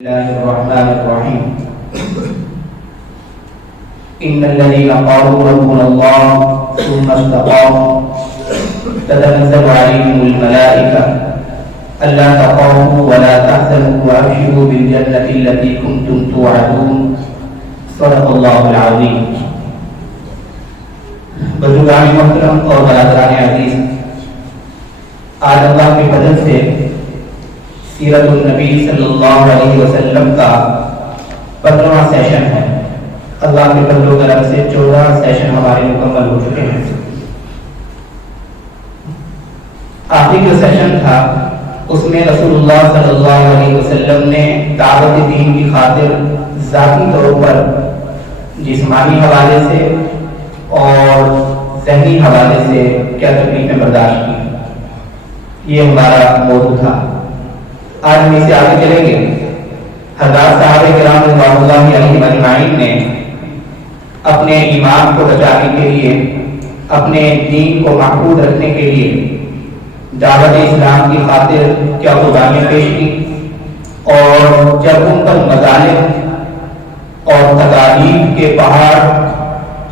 الله الرحمن الرحيم إن الذين قالوا ربنا الله ثم استقاموا تتنزل عليهم الملائكة ألا تخافوا ولا تحزنوا وأبشروا بالجنة التي كنتم توعدون صدق الله العظيم. بزرگان محترم اور برادران عزیز، آج اللہ کے فضل سے سیرت النبی صلی اللہ علیہ وسلم کا 15واں سیشن ہے۔ اللہ کے فضل و کرم سے 14 سیشن ہمارے مکمل ہو چکے ہیں۔ آخری جو سیشن تھا اس میں رسول اللہ صلی اللہ علیہ وسلم نے دعوت دین کی خاطر ذاتی طور پر جسمانی حوالے سے اور ذہنی حوالے سے کیا تکلیفیں برداشت کی، یہ ہمارا موضوع تھا۔ آج ہم اسے آگے چلیں گے۔ حضرات صحابہ کرام رضوان اللہ علیہم اجمعین نے اپنے ایمان کو بچانے کے لیے، اپنے دین کو محفوظ رکھنے کے لیے دعوت اسلام کی خاطر کیا قربانیاں پیش کی، اور جب ان پر مظالم اور تکالیف کے پہاڑ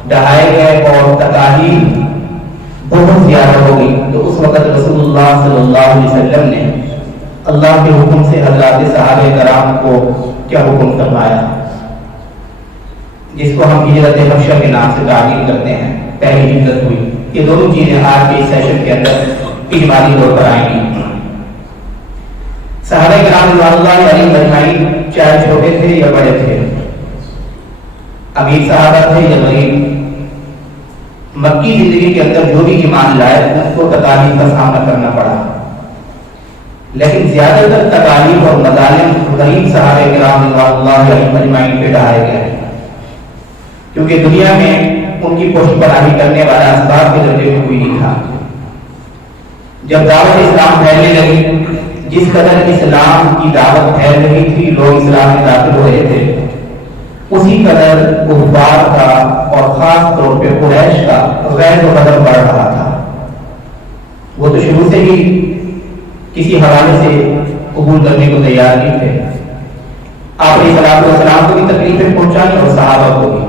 ڈھائے گئے اور تکالیف بہت زیادہ ہو گئی، تو اس وقت رسول اللہ صلی اللہ علیہ وسلم نے اللہ کے حکم سے حضرات صحابہ کرام کو کیا حکم فرمایا، جس کو ہم ہجرت حبشہ کے نام سے تعبیر کرتے ہیں، پہلی ہجرت ہوئی۔ یہ دونوں چیزیں آج کے سیشن کے اندر اجمالی طور پر آئیں گی۔ صحابہ کرام رضوان اللہ علیہم اجمعین چاہے چھوٹے تھے یا بڑے تھے، امیر صحابہ تھے یا غریب، مکی زندگی کے اندر جو بھی ایمان لائے ان کو تکالیف کا سامنا کرنا پڑا، لیکن زیادہ تر تکالیف اور مظالم غریب صحابہ کرام رضوان اللہ علیہم اجمعین پہ ڈھائے گئے، کیونکہ دنیا میں ان کی پشت پناہی کرنے والا اسباب کے درجے میں کوئی نہیں تھا۔ جب دعوت اسلام پھیلنے لگی، جس قدر اسلام کی دعوت پھیل رہی تھی، لوگ اسلام میں داخل ہو رہے تھے، اسی قدر کفار کا اور خاص طور پہ قریش کا غیر و قدر بڑھ رہا تھا۔ وہ تو شروع سے ہی کسی حوالے سے قبول کرنے کو تیار نہیں تھے۔ آپ علیہ الصلوۃ والسلام کو بھی تکلیفیں پہنچانی اور صحابہ کو بھی۔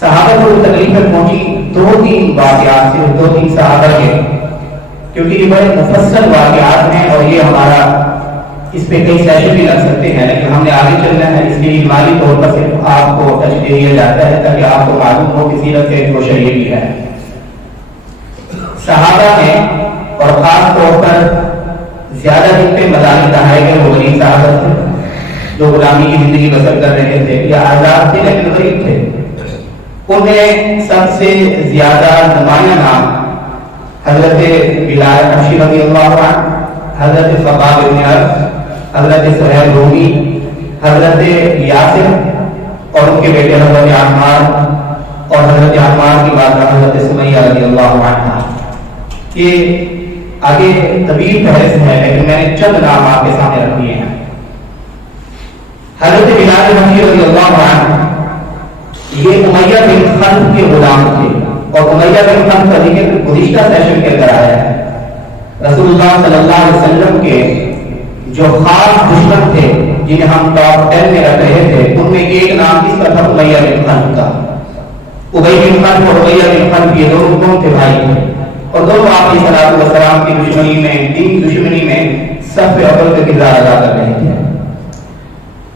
صحابہ کو تکلیفیں پہنچی 2-3 واقعات سے، 2-3 صحابہ کے، کیونکہ یہ بڑے مفصل واقعات ہیں اور یہ ہمارا اس پہ کئی سیشن بھی لگ سکتے ہیں، لیکن ہم نے آگے چلنا ہے، اس لیے اجمالی طور پر صرف آپ کو تشریح دیا جاتا ہے تاکہ آپ کو معلوم ہو کہ سیرت سے روشن یہ بھی ہے۔ صحابہ نے اور خاص طور پر زیادہ جن پہ مظالم ڈھائے گئے وہ غریب صحابہ تھے، جو غلامی کی زندگی بسر کر رہے تھے یا آزاد تھے لیکن غریب تھے۔ انہیں سب سے زیادہ نمایاں نام حضرت بلال حبشی رضی اللہ عنہ، حضرت خباب بن عرب، حضرت سہیل رومی، حضرت یاسر اور ان کے بیٹے حضرت عمار، اور حضرت عمار کی بات حضرت سمیہ رضی اللہ عنہ۔ یہ آگے طویل فہرست ہے لیکن میں نے چند نام آپ کے سامنے رکھ دیے ہیں۔ حضرت بلال حبشی رضی اللہ عنہ یہ امیہ بن خلف کے غلام تھے، اور امیہ بن خلف کا ذکر گزشتہ سیشن کے اندر آیا ہے۔ رسول اللہ صلی اللہ علیہ وسلم کے جو خاص دشمن تھے جنہیں ہم ٹاپ 10 میں رکھ رہے تھے، ان میں ایک نام کس کا تھا؟ امیہ بن خلف کا۔ ابی بن خلف اور امیہ بن خلف یہ دونوں کون تھے؟ بھائی تھے، اور دونوں آپ علیہ الصلوۃ والسلام کی دشمنی میں، دین دشمنی میں صف اول کا کردار ادا کر رہے تھے۔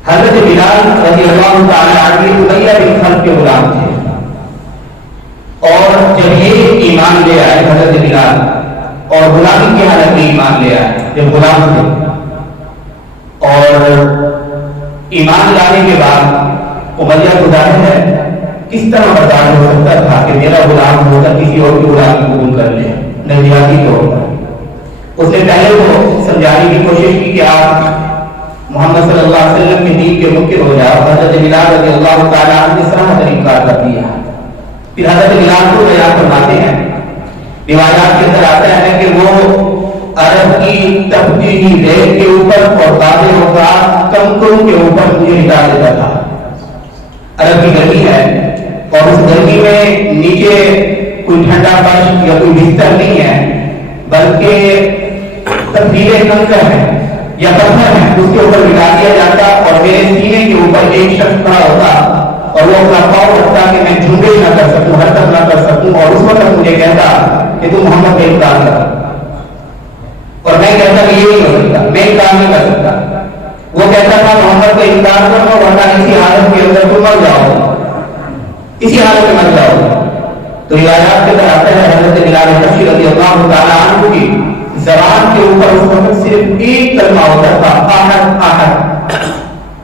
حضرت بلال رضی اللہ تعالی عنہ امیہ بن خلف کے غلام تھے، اور جب یہ ایمان لے آئے حضرت بلال، اور غلامی کی حالت میں ایمان لے آئے، جب غلام تھے، اور ایمان لانے کے بعد امیہ کو ظاہر ہے کس طرح برداشت ہو سکتا تھا کہ میرا غلام ہو کر کسی اور کی غلامی قبول کر لے نظریاتی طور پر۔ اس نے پہلے وہ سمجھانے کی کوشش کی کہ آپ محمد صلی اللہ علیہ وسلم کے دین کے منکر ہو جاؤ، حضرت بلال رضی اللہ تعالیٰ عنہ نے صراحتاً انکار کر دیا۔ پھر حضرت بلال کو بیان فرماتے ہیں، روایات کے اندر آتا ہے کہ وہ عرب کی تپتی ہوئی ریت کے اوپر اور بعض اوقات کنکروں کے اوپر مجھے لٹا دیتا تھا۔ عرب کی گرمی ہے اور اس گرمی میں نیچے کوئی ٹھنڈا فرش یا کوئی بستر نہیں ہے، بلکہ تفریح کنکر ہے، یا پتھر ہے اس کے اوپر بٹھا دیا جاتا اور میرے سینے کے اوپر ایک شخص کھڑا ہوتا اور وہ اپنا پاؤں رکھتا کہ میں جھنڈے نہ کر سکوں، حرکت نہ کر سکوں، اور اس وقت مجھے کہتا کہ تم محمد کا انکار کر، اور میں کہتا کہ یہ نہیں ہو سکتا، میں انکار نہیں کر سکتا۔ وہ کہتا تھا محمد کا انکار کرو ورنہ اسی حالت کے اندر تم مر جاؤ، اسی حالت میں مر جاؤ۔ تو روایات کے اندر آتا ہے حضرت بلال حبشی رضی اللہ تعالیٰ عنہ کی زبان کے اوپر اس وقت صرف ایک کلمہ ہوتا تھا، احد احد،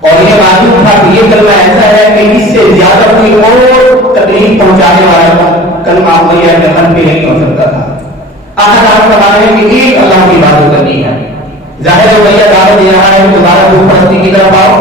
اور یہ معلوم تھا کہ یہ کلمہ ایسا ہے کہ اس سے زیادہ کوئی اور تکلیف پہنچانے والا کلمہ امیہ کے من پہ نہیں ہو سکتا تھا۔ احد احد کا معنی ہے کہ ایک اللہ کی عبادت کرنی ہے۔ ظاہر ہے امیہ دعوت دے رہا ہے دوبارہ بت پرستی کی طرف آؤ،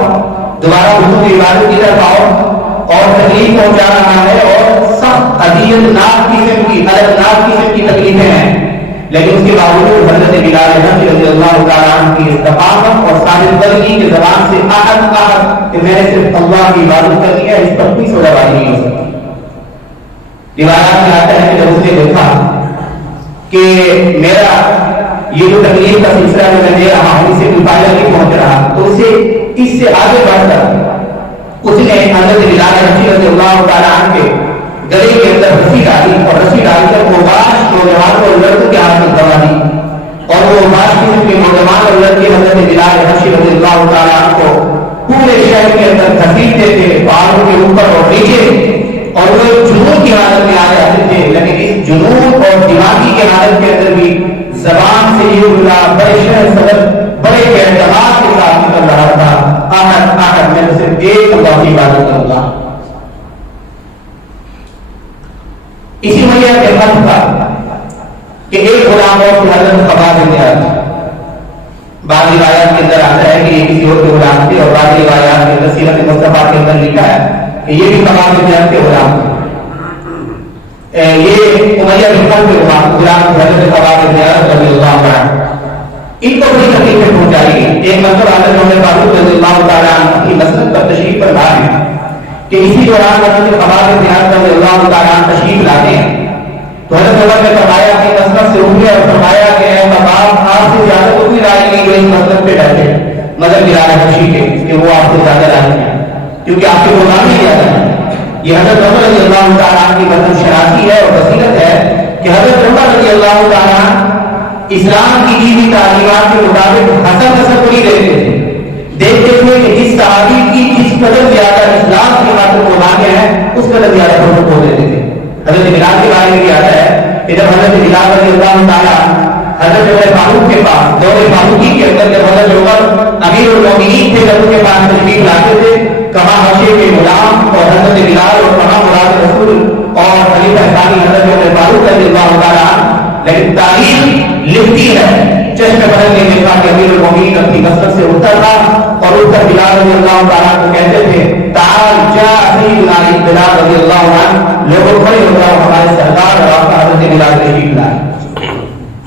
دوبارہ بتوں کی عبادت کی طرف آؤ، اور تکلیف پہنچا رہا ہے اور سخت اذیت ناک قسم کی الگناک قسم کی تکلیفیں ہیں، لیکن اس کے باوجود حضرت بلال حبشی رضی اللہ تعالیٰ عنہ کی استقامت اور ثابت قدمی کی زبان سے احد احد کہ میں نے صرف اللہ کی عبادت کرنی ہے، اس پر کوئی سودا بازی نہیں ہو سکتی۔ روایات میں آتا ہے کہ جب اس نے دیکھا کہ میرا یہ جو تکلیف کا سلسلہ جو میں دے رہا ہوں اس سے کوئی فائدہ نہیں پہنچ رہا، تو اسے اس سے آگے بڑھ کر اس نے حضرت بلال حبشی رضی اللہ تعالیٰ عنہ کے گلے کے اندر رسی ڈالی اور رسی ڈال کر وہ باش نوجوان اور لڑکوں کے ہاتھ میں دبا دی، اور وہ باش قسم کے نوجوان اور لڑکے حضرت بلال حبشی رضی اللہ تعالیٰ عنہ کو پورے شہر کے اندر گھسیٹتے تھے، پہاڑوں کے اوپر اور نیچے، اور وہ ایک جنون کی حالت میں آ جاتے تھے، لیکن اس جنون اور دیوانگی کی حالت کے اندر بھی زبان سے یہ بولا بڑے شہر صدر بڑے اعتماد کے ساتھ نکل رہا تھا، احد احد میں صرف ایک اللہ کی عبادت کروں گا۔ اسی وجہ کے حق تھا کہ ایک غلام اور حضرت خباب بن یاد، بعض روایات کے اندر آتا ہے کہ یہ کسی اور کے غلام تھے، اور بعض روایات کے اندر سیرت مصطفیٰ کے اندر لکھا ہے کہ یہ بھی خباب بن یاد کے غلام تھے۔ یہ امیہ بن خلف کے غلام حضرت خباب بن یاد رضی اللہ عنہ، ان کو بڑی تکلیفیں پہنچائی گئی۔ ایک مرتبہ حضرت عمر فاروق رضی اللہ تعالیٰ عنہ کی مسند پر تشریف فرما ہے کہ اسی دوران حضرت خباب بن یاد رضی اللہ تعالیٰ عنہ تشریف لاتے ہیں، تو حضرت عمر نے فرمایا کہ مسند سے اٹھے اور فرمایا کہ اے خباب آپ سے زیادہ تو کوئی رائے نہیں جو اس مسند پہ بیٹھے مگر بلال حبشی کے کہ وہ آپ سے زیادہ رائے ہیں کیونکہ آپ کے غلام ہی زیادہ ہیں۔ یہ حضرت عمر رضی اللہ تعالیٰ عنہ کی مطلب شناسی ہے اور بصیرت ہے کہ حضرت عمر رضی اللہ تعالیٰ عنہ اسلام کی دی تعلیمات کے مطابق حسن حسن کو نہیں دیکھتے تھے، دیکھتے تھے کہ جس صحابی کی جس قدر زیادہ اسلام کی خاطر قربانی ہے اس قدر زیادہ حکم کو دیتے تھے۔ حضرت بلال کے بارے میں بھی آتا ہے کہ جب حضرت بلال رضی اللہ تعالیٰ حضرت عمر فاروق کے پاس دور فاروقی کے اندر جب حضرت عمر امیر المومنین تھے جب ان کے پاس تشریف لاتے تھے، کہاں حبشے کے غلام اور حضرت بلال اور کہاں مراد رسول اور خلیفہ ثانی حضرت عمر فاروق رضی اللہ تعالیٰ، لیکن تاریخ لکھتی ہے چشم بدل نے دیکھا کہ امیر المومنین اپنی مسجد سے اٹھتا تھا اور اٹھ کر بلال رضی اللہ تعالیٰ کو کہتے تھے تعال جا سیدنا بلال رضی اللہ عنہ، لوگوں کھڑے ہو جاؤ ہمارے سردار اور آپ کا حضرت بلال تشریف لائے۔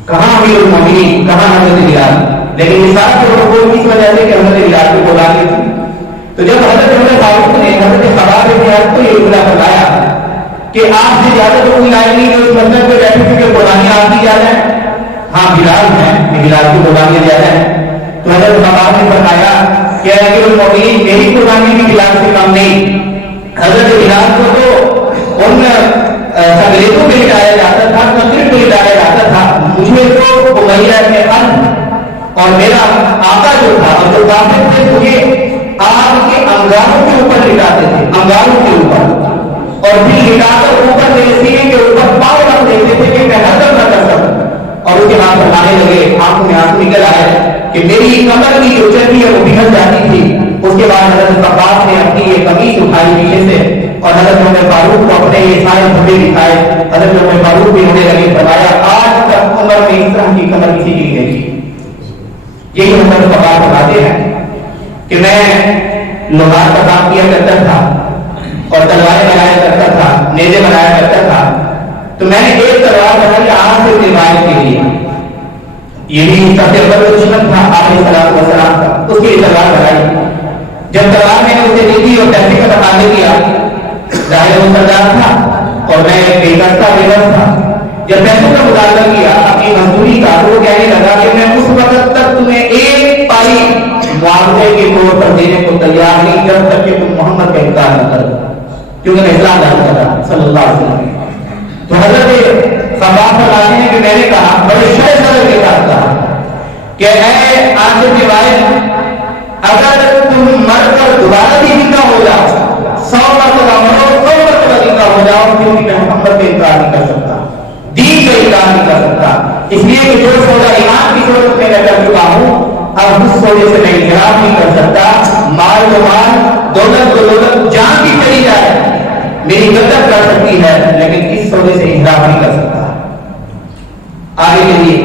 کہاں امیر المومنین کہاں حضرت بلال، لیکن اس بات کو کوئی اس وجہ سے کہ حضرت بلال کو بلا کے تھی۔ تو جب حضرت عمر فاروق نے حضرت خباب بن یاد کو یہ جملہ فرمایا کہ آپ سے زیادہ تو کوئی لائق نہیں جو اس مسجد پہ بیٹھے کیونکہ قربانی آپ کی زیادہ ہے، ہاں بلال ہے کہ بلال کی قربانی زیادہ ہے، تو حضرت خباب نے فرمایا کہ امیر المومنین میری قربانی بھی بلال سے کم نہیں، حضرت بلال کو تو ان سنگریزوں پہ لٹایا جاتا تھا، مسجد پہ لٹایا جاتا تھا، مجھے تو امیہ کے خلف اور میرا آقا جو تھا اور جو کافر تھے مجھے آپ کے انگاروں کے اوپر لٹاتے تھے، انگاروں کے اوپر، اور پھر لٹا کر اوپر میرے سینے کے اوپر پاؤں رکھ دیتے تھے کہ میں حضر نہ کر سکوں، اور اس کے بعد فرمانے لگے آنکھوں میں آنسو نکل آئے کہ میری کمر کی جو چربی ہے وہ بگڑ جاتی تھی۔ اس کے بعد حضرت خباب نے اپنی یہ قمیص اٹھائی پیچھے سے اور حضرت عمر فاروق کو اپنے یہ سارے دھبے دکھائے، حضرت عمر فاروق بھی ہونے لگے، فرمایا آج تک عمر میں اس طرح کی کمر کسی کی نہیں دیکھی۔ یہی حضرت خباب بتاتے ہیں کہ میں لوہار کا کام کیا کرتا تھا اور تلواریں بنایا کرتا تھا، نیزے بنایا کرتا تھا، تو میں نے ایک تلوار بنائی آج سے روایت کے لیے، یہ بھی سب سے بڑا دشمن تھا علیہ السلام کا، اس کے لیے تلوار بنائی۔ جب تلوار میں نے اسے دیکھی اور پیسے کا تقاضا کیا، ظاہر وہ سردار تھا اور میں بے دستہ بے دست تھا، جب پیسوں کا مطالبہ کیا اپنی مزدوری کا تو وہ کہنے لگا کہ میں اس وقت تک تمہیں ایک پائی معاوضے کے طور پر دینے کو تیار نہیں جب تک کہ تم محمد کا انکار نہ کرو، کیونکہ میں اسلام لانا چاہتا صلی اللہ علیہ وسلم۔ تو حضرت خباب فرماتے ہیں کہ میں نے کہا بڑے شہ صدر کے ساتھ کہا کہ اے عاصم بن وائل، اگر تم مر کر دوبارہ بھی زندہ ہو جاؤ، 100 مرتبہ مرو، 100 مرتبہ زندہ ہو جاؤ، کیونکہ میں محمد کا انکار نہیں کر سکتا، دین کا انکار نہیں کر سکتا، اس لیے کہ جو سودا ایمان کی صورت میں میں کر چکا ہوں، اب اس سودے سے میں انحراف نہیں کر سکتا۔ مال تو مال، دولت تو دولت، جان بھی چلی جائے میری مدد کر سکتی ہے، لیکن اس سودے سے انحراف نہیں کر سکتا۔ آگے کے لیے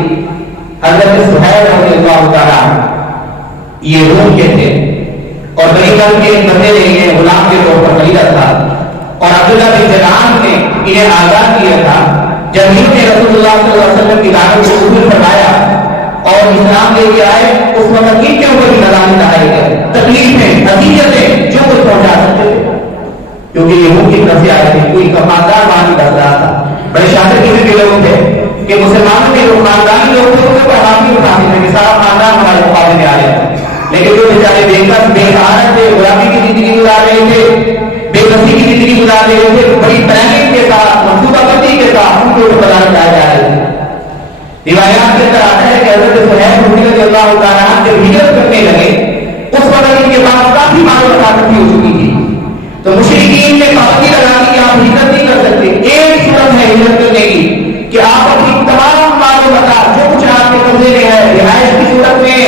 حضرت سہیل رضی اللہ تعالیٰ یہ روم کے تھے اور غریبان کے بندے نے انہیں غلام کے طور پر خریدا تھا، اور عبداللہ بن جدعان نے انہیں آزاد کیا تھا۔ جب انہوں نے رسول اللہ صلی اللہ علیہ وسلم کی دعوت کو قبول فرمایا اور اسلام لے کے آئے، اس وقت ان کے اوپر بھی نظام لگائے گئے، تکلیفیں، اذیتیں جو کچھ پہنچا سکتے تھے، کیونکہ یہ روم کی طرف سے آئے تھے، کوئی خاندان وہاں نہیں بس رہا تھا۔ بڑے شاطر قسم کے لوگ تھے کہ مسلمانوں کے جو خاندانی لوگ تھے ان کے اوپر حامی اٹھاتے تھے کہ سارا خاندان ہمارے مقابلے میں آ رہے ہیں، لیکن جو بیچارے بے کس بے سہارا تھے، غلامی کی زندگی گزار رہے تھے، بے بسی کی زندگی گزار رہے تھے، بڑی پلاننگ کے ساتھ، منصوبہ بندی کے ساتھ ان کو بازار میں آئے جا رہے تھے۔ روایات کے اندر آتا ہے کہ حضرت سہیل رضی اللہ تعالیٰ عنہ جب ہجرت کرنے لگے، اس وقت ان کے پاس کافی مال و طاقت ہو چکی تھی، تو مشرکین نے پابندی لگا دی کہ آپ ہجرت نہیں کر سکتے۔ ایک صورت ہے ہجرت کرنے کی کہ آپ اپنی تمام مال و متاع جو کچھ آپ کے قبضے میں ہے، رہائش کی صورت میں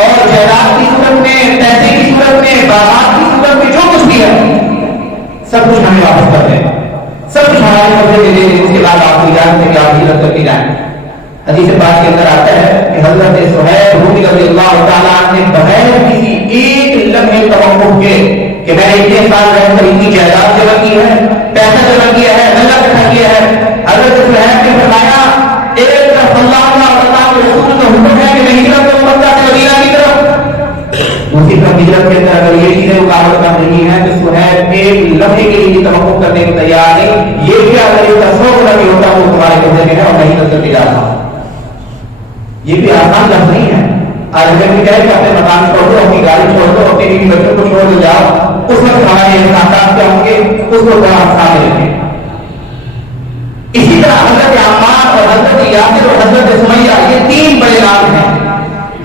اور جائیداد کی صورت میں، پیسے کی صورت میں، باغات کی صورت میں، جو کچھ بھی ہے سب کچھ ہمیں واپس کر دیں، سب کچھ ہمارے قبضے میں دے دیں، اس کے بعد آپ کی جان سے کہ آپ ہجرت کر کے جائیں۔ حدیث پاک کے اندر آتا ہے کہ حضرت سہیل رضی اللہ تعالیٰ عنہ نے بغیر کسی ایک لمحے توقف کے کہ میں نے اتنے سال رہ کر اتنی جائیداد جمع کی ہے، پیسہ جمع کیا ہے، غلہ اکٹھا کیا ہے، حضرت سہیل نے فرمایا ایک طرف اللہ کے رسول کا حکم ہے کہ میں ہجرت کروں مکہ سے مدینہ کی طرف، دوسری طرف ہجرت کے اندر اگر یہ چیزیں رکاوٹ کر رہی ہیں تو سہیل ایک لمحے کے لیے توقف کرنے کو تیار نہیں، یہ کیا اگر اس کا 100 گنا بھی ہوتا وہ تمہارے قبضے میں ہے اور نہیں ہجرت کر کے جاتا۔ یہ بھی آسان لفظ نہیں ہے۔ آج اگر بھی کہے کہ اپنے مکان چھوڑ دو، اپنی گاڑی چھوڑ دو، اپنے بیوی بچوں کو چھوڑ دو جاؤ، اس وقت ہمارے انسانات کیا ہوں گے، اس کو بڑا آسان لیں گے۔ اسی طرح حضرت عمار اور حضرت یاسر اور حضرت سمیہ یہ 3 بڑے نام ہیں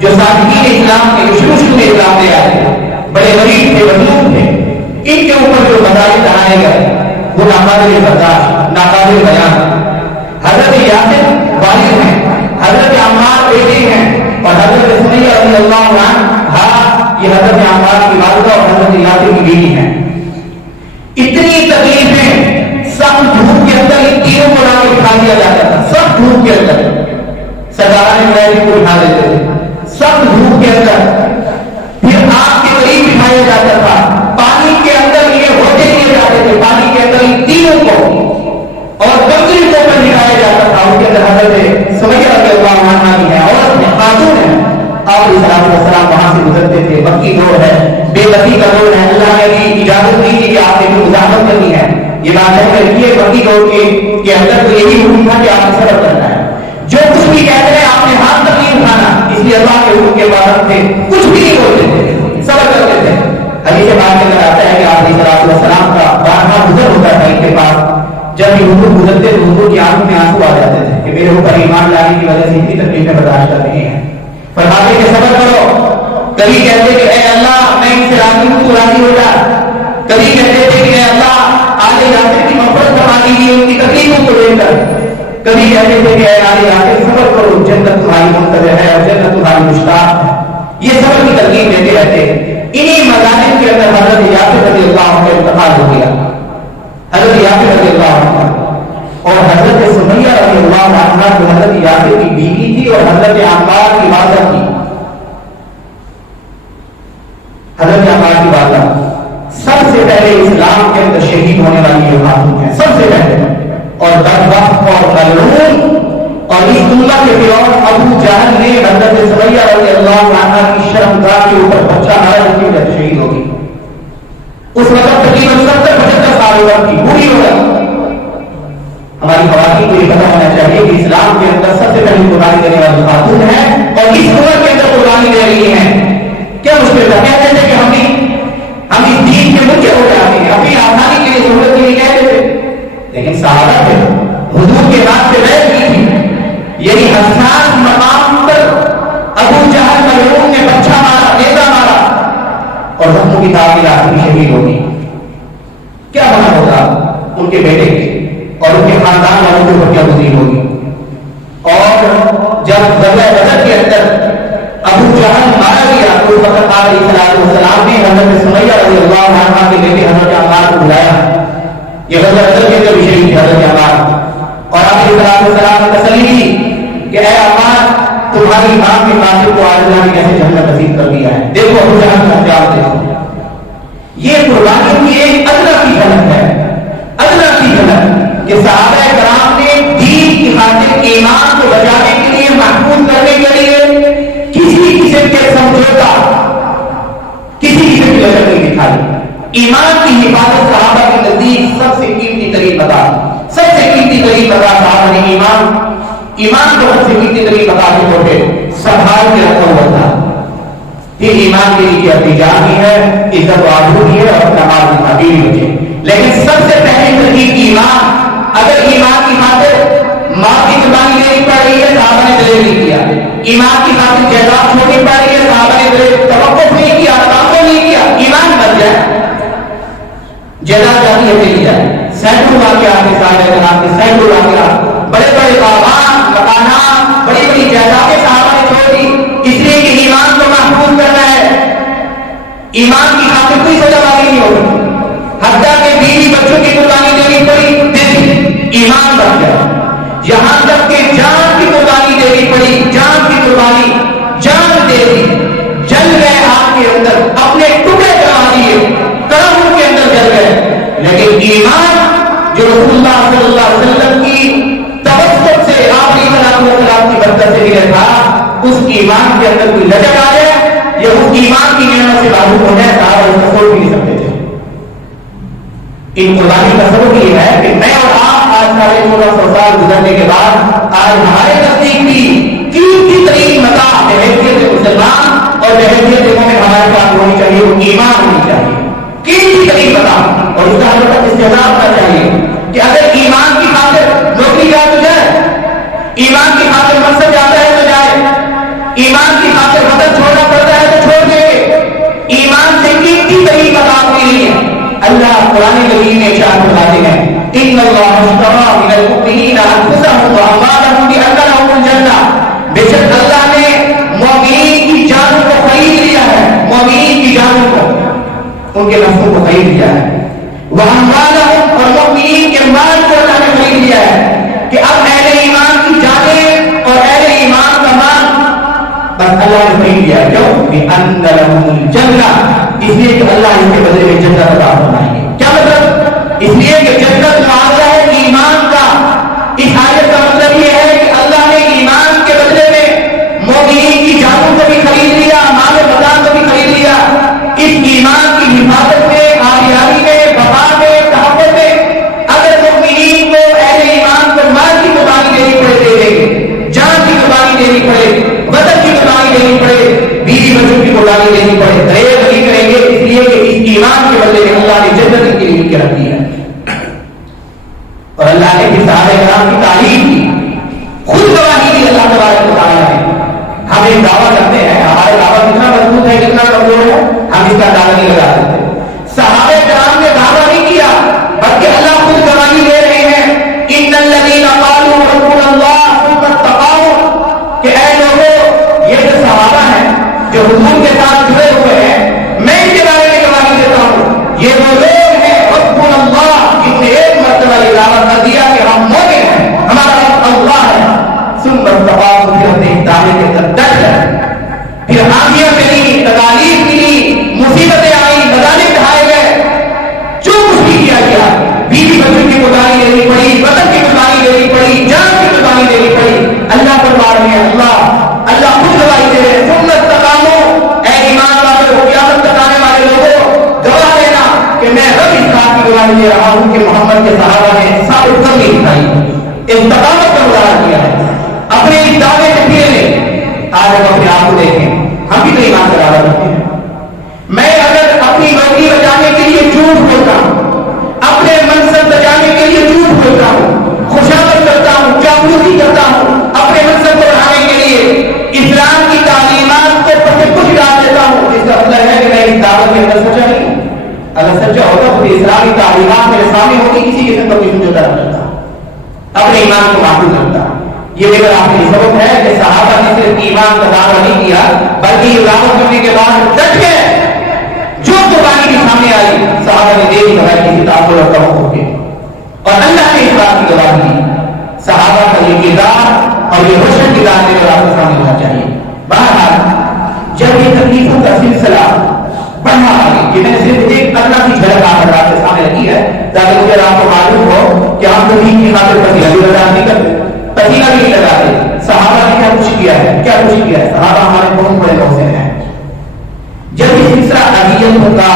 جو صادقین اسلام کے جو شروع میں اسلام لے آئے تھے، بڑے غریب تھے، مظلوم تھے، ان کے اوپر جو مظالم ڈھائے گئے وہ ناقابل برداشت، ناقابل بیان۔ حضرت یاسر والد ہیں، حضرت عمار بیٹے ہیں اور حضرت سمیہ رضی اللہ عنہا یہ حضرت عمار کی والدہ اور حضرت یاسر کی بیوی ہیں۔ اتنی تکلیفیں، سخت دھوپ کے اندر ان تینوں کو لا کے اٹھا دیا جاتا تھا، سخت دھوپ کے اندر سرداران مجاہدین کو اٹھا دیتے تھے سخت دھوپ کے اندر، پھر آگ کے قریب بٹھایا جاتا تھا، پانی کے اندر یہ ہوتے لیے جاتے تھے، پانی کے اندر ان تینوں کو اور کمزوری کو پر دکھایا جاتا تھا۔ ان کے اندر حضرت سمیہ رضی اللہ عنہا کی ہے، عورت ہے، خاتون ہے، آپ علیہ السلام وہاں سے گزرتے تھے۔ مکی دور ہے، بے بسی کا دور ہے، اللہ نے بھی اجازت دی تھی کہ آپ نے بھی مزاحمت کرنی ہے۔ یہ بات ہے کہ یہ مکی دور کے اندر تو یہی حکم تھا کہ آپ نے صبر کرنا ہے، جو کچھ بھی کہتے ہیں آپ نے ہاتھ تک نہیں اٹھانا، اس لیے اللہ کے حکم کے بعد تھے کچھ بھی نہیں بولتے تھے، صبر کرتے تھے۔ حدیث پاک کے اندر آتا ہے کہ آپ علیہ السلام کا بارہا گزر ہوتا تھا ان کے پاس، جب یہ حضور گزرتے تو حضور کی آنکھوں میں آنسو آ جاتے تھے کہ میرے اوپر ایمان لانے کی وجہ سے اتنی تکلیفیں برداشت کر رہے ہیں۔ فرماتے کہ صبر کرو، کبھی کہتے کہ اے اللہ میں ان سے راضی ہوں تو راضی ہو جا، کبھی کہتے تھے کہ اے اللہ آل یاسر کی مغفرت فرما دیجیے ان کی تکلیفوں کو لے کر، کبھی کہتے تھے کہ اے آل یاسر صبر کرو، جنت تمہاری منتظر ہے اور جنت تمہاری مشتاق ہے۔ یہ صبر کی تلقین دیتے رہتے۔ انہی مظالم کے اندر حضرت یاسر رضی اللہ عنہ کا انتقال ہو گیا، حضرت یاسر رضی اللہ عنہ اور حضرت سمیہ رضی اللہ عنہ جو حضرت یاسر کی بیوی تھی اور حضرت عمار کی والدہ تھی، حضرت عمار کی والدہ سب سے پہلے اسلام کے اندر شہید ہونے والی یہ خاتون ہے، سب سے پہلے، اور بدبخت اور ملعون اور اس امت کے فرعون ابو جہل نے حضرت سمیہ رضی اللہ عنہ کی شرمگاہ کے اوپر بچہ مارا جس کی وجہ سے شہید ہو گئی۔ اس وقت تقریباً 70-75 سال عمر کی بوڑھی عورت۔ ہماری خواتین کو یہ پتہ ہونا چاہیے کہ اسلام کے اندر سب سے پہلے قربانی دینے والی خاتون ہے اور اس عمر کے اندر قربانی دے رہی ہیں۔ کیا مشکل تھا؟ کہتے تھے کہ ہم اس دین کے منکر ہو جاتے ہیں، اپنی آسانی کے لیے ضرورت کے لیے کہتے تھے، لیکن صحابہ تھے حضور کے بعد سے بیعت کی تھی، یہی حساس مقام پر ابو جہل ملعون نے بچہ مارا، نیزہ مارا اور زخموں کی تعبیر آخری شہید ہوگی، کیا بنا ہوگا ان کے بیٹے کے اور ان کے خاندان والوں کے اوپر کیا گزری ہوگی؟ اور جب غزوہ بدر کے اندر ابو جہل مارا گیا تو اس وقت آپ علیہ السلام نے حضرت سمیہ رضی اللہ عنہا کے بیٹے حضرت عمار کو بلایا، یہ غزوہ بدر کے اندر شہید تھے حضرت عمار، اور آپ علیہ السلام نے تسلی دی کہ اے عمار تمہاری ماں کے قاتل کو آج اللہ نے کیسے جنت نصیب کر دیا ہے، دیکھو ابو جہل کا انجام دیکھو۔ یہ قربانی کی ایک ادنا کی جھلک ہے، ادنا کی جھلک کہ صحابہ کرام نے دین کی خاطر ایمان کو بچانے کے لیے، محفوظ کرنے کے لیے کسی قسم کے سمجھوتا، کسی قسم کی لچک نہیں دکھائی۔ ایمان کی حفاظت صحابہ کے نزدیک سب سے قیمتی ترین متا، سب سے قیمتی ترین متا صحابہ نے ایمان کو سب سے قیمتی ترین متا کے طور پہ سنبھال کے رکھا ہوا تھا۔ یہ ایمان کے لیے اپنی جان بھی ہے، عزت و آبرو بھی ہے اور نماز کی تعبیر بھی ہے، لیکن سب سے پہلی ترغیب ایمان۔ اگر ایمان کی خاطر ماں کی قربانی دینی پڑ رہی ہے صحابہ نے دلیل نہیں کیا، ایمان کی خاطر جائیداد چھوڑنی پڑ رہی ہے صحابہ نے دلیل توقف نہیں کیا، تعامل نہیں کیا، ایمان بچ جائے جائیداد جاتی ہے لے جائے۔ سینکڑوں واقعات کے ساتھ سینکڑوں واقعات، بڑے بڑے باغات، مکانات، بڑی بڑی جائیدادیں صحابہ نے چھوڑ دی، اس لیے کہ ایمان کو محفوظ کرنا ہے، ایمان کی خاطر کوئی سزا بازی نہیں ہوگی، حتیٰ کہ بیوی بچوں کی قربانی دینی پڑی، ایمان بچ گیا، یہاں تک کہ جان کی قربانی دینی پڑی، جان کی قربانی، جان دے دی، جل گئے آپ کے اندر، اپنے ٹکڑے کرا دیے، کڑاہوں کے اندر جل گئے، لیکن ایمان جو رسول اللہ صلی اللہ علیہ وسلم کی توسط سے آپ علیہ السلام کی برکت سے ملے تھا، اس ایمان کے اندر کوئی لچک آ جائے یا اس ایمان کی نعمت سے معلوم ہو جائے صحابہ اس کو سوچ بھی نہیں سکتے تھے۔ ان قربانی کا سبب یہ ہے کہ میں اور آپ آج 1400 سال گزرنے کے بعد آج ہمارے نزدیک بھی قیمتی ترین متاع بحیثیت مسلمان اور بحیثیت مومن ہمارے پاس ہونی چاہیے، وہ ایمان ہونی چاہیے، قیمتی ترین متاع، اور اس کا ہمیں تک استعمال کرنا چاہیے کہ اگر ایمان کی خاطر نوکری جائے تو جائے، ایمان کی خاطر منصب جاتا ہے تو جائے، ایمان کی خاطر وطن چھوڑنا پڑتا ہے تو چھوڑ دیں گے، ایمان سے قیمتی ترین متاع کے لیے اللہ قرآن کریم میں ارشاد فرماتے ہیں ان اللہ اشتری من المؤمنین انفسهم واموالهم بان لهم الجنہ، بے شک اللہ نے مومنین کی جانوں کو خرید لیا ہے، مومنین کی جانوں کو، ان کے نفسوں کو خرید لیا ہے، واموالهم اور مومنین کے مال کو اللہ نے خرید لیا ہے کہ اب اہل ایمان کی جانیں اور اہل ایمان کا مال بس اللہ نے خرید لیا ہے، کیوں؟ بان لهم الجنہ، اس لیے کہ اللہ ان کے بدلے میں جنت عطا فرمائیں گے۔ کیا مطلب؟ اس لیے کہ جنت معاوضہ ہے ایمان کا، اس آیت کا مطلب یہ ہے کہ اللہ نے ایمان کے بدلے میں مومنین کی جانوں کو بھی خرید لیا، مال و بدن کو بھی خرید لیا، اس ایمان کی حفاظت میں، آبیاری میں، بقا میں، تحفظ میں اگر مومنین کو، اہل ایمان کو مال کی قربانی دینی پڑے دے دیں گے، جان کی قربانی دینی پڑے، وطن کی قربانی دینی پڑے، بیوی بچوں کی قربانی دینی پڑے، دریغ نہیں کریں گے، اس لیے کہ اس ایمان کے بدلے میں اللہ نے جنت کے لیے کے رکھ دی ہے۔ اور اللہ نے بھی صحابہ کرام کی تعلیم کی، خود گواہی دی اللہ تبارک و تعالیٰ نے۔ ہم ایک دعویٰ کرتے ہیں، ہمارے دعویٰ کتنا مضبوط ہے، کتنا کمزور ہے، ہم اس کا اندازہ نہیں لگا سکتے۔ صحابہ کرام نے دعویٰ نہیں کیا، بلکہ اللہ خود گواہی دے رہے ہیں ان الذین قالوا ربنا اللہ ثم استقاموا، کہ اے لوگوں، یہ جو صحابہ ہیں جو حضور کے ساتھ جڑے ہوئے ہیں، میں ان کے بارے میں گواہی دیتا ہوں، یہ وہ لوگ ہیں ربنا اللہ جن نے ایک مرتبہ یہ دعویٰ کر دیا کہ ہم مومن ہیں، ہمارا رب اللہ ہے، ثم استقاموا، پھر اپنے دعوے کے اندر ڈٹ گئے، پھر آندیاں چلی، تکالیف ملی، مصیبتیں آئی، مظالم ڈھائے گئے، جو کچھ بھی کیا گیا، بیوی بچوں کی قربانی دینی پڑی، وطن کی قربانی دینی پڑی، جان کی قربانی دینی پڑی، اللہ پر مار میں اللہ خود گواہی دے رہے ہیں ثم استقاموا، اے ایمان والوں کو، قیامت تک آنے والے لوگوں، گواہ دینا کہ میں رب اس بات کی گواہی دے رہا ہوں کہ محمد کے صحابہ نے ثابت کر نہیں دکھائی، استقامت کا مظاہرہ کیا ہے، اپنے اس دعوے سے پھر لیں۔ آج ہم اپنے آپ کو دیکھیں، ہم بھی تو ایمان کا دعویٰ کرتے ہیں، ہوتا تو اسلامی تعلیمات میرے سامنے ہوتی، کسی قسم کا کوئی سمجھوتا نہ کرتا، اپنے ایمان کو محفوظ رکھتا. یہ میرا آپ کی سبب ہے کہ صحابہ نے صرف ایمان کا دعویٰ نہیں کیا بلکہ دعوت کرنے کے بعد ڈٹ کے جو قربانی کی سامنے آئی صحابہ نے دے دی بغیر کسی تعصب اور توقع کے. اور اللہ نے اس بات کی گواہی دی. صحابہ کا یہ کردار اور یہ روشن کردار میرے آپ کے سامنے ہونا چاہیے. بہرحال جب یہ تکلیفوں کا سلسلہ بڑھا آگے، کہ میں نے صرف ایک اللہ کی جھلک آپ کے سامنے رکھی ہے تاکہ مجھے آپ کو معلوم ہو کہ ہم تو دین کی خاطر پسینہ بھی برداشت نہیں کرتے، پسینہ بھی نہیں لگاتے. صحابہ نے کیا کچھ کیا ہے، کیا کچھ کیا ہے. صحابہ ہمارے بہت بڑے محسن ہیں. جب یہ سلسلہ اذیتوں کا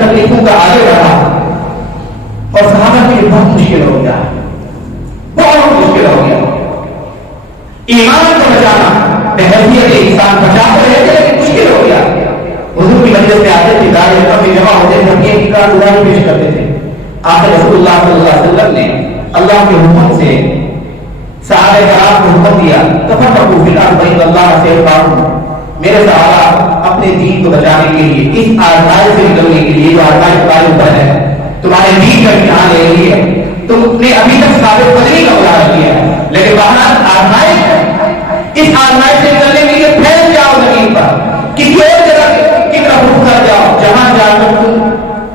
تکلیفوں کا آگے بڑھا اور صحابہ کے لیے بہت مشکل ہو گیا، بہت مشکل ہو گیا. ایمان کو بچانا بحیثیت انسان بچاتے رہتے لیکن مشکل ہو گیا. حضور کی مجلس میں آتے تھے، دار میں جمع ہوتے تھے، اپنی ایک کار گزاری پیش کرتے تھے. آخر رسول اللہ صلی اللہ علیہ وسلم نے اللہ کے حکم سے صحابہ کرام کو حکم دیا، تفرقوا فی الارض فإن اللہ سیحفظکم. میرے صحابہ اپنے دین کو بچانے کے لیے، اس آزمائش سے نکلنے کے لیے جو آزمائش تمہارے اوپر ہے، تمہارے دین کا امتحان لے رہی ہے، تم نے ابھی تک ثابت قدمی کا مظاہرہ کیا ہے لیکن بہرحال آزمائش ہے. اس آزمائش سے نکلنے کے لیے پھیل جاؤ زمین پر، کسی اور جگہ کی طرف رخ کر جاؤ جہاں جا کر تم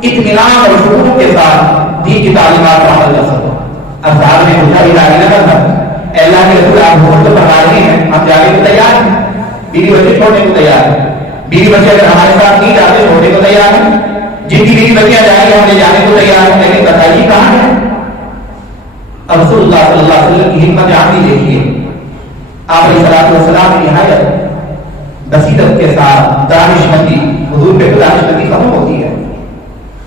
اطمینان اور سکون کے ساتھ دین کی تعلیمات پر عمل کر سکو. اصحاب نے پوچھا ارادہ نہ کرنا، اللہ کے رسول آپ حکم تو فرما رہے ہیں، ہم جانے کو تیار ہیں، بیوی بچے چھوڑنے کو تیار ہیں. بیوی بچے اگر ہمارے ساتھ نہیں جاتے چھوڑنے کو تیار ہیں، جن کی بیوی بچیاں جائیں گے ہم لے جانے کو تیار ہیں، لیکن بتائیے کہاں ہے. اب رسول اللہ صلی اللہ علیہ وسلم کی حکمت عملی دیکھیے. آپ علیہ الصلوۃ والسلام کی نہایت بصیرت کے ساتھ دانش مندی، حضور پہ دانش مندی ختم ہوتی ہے.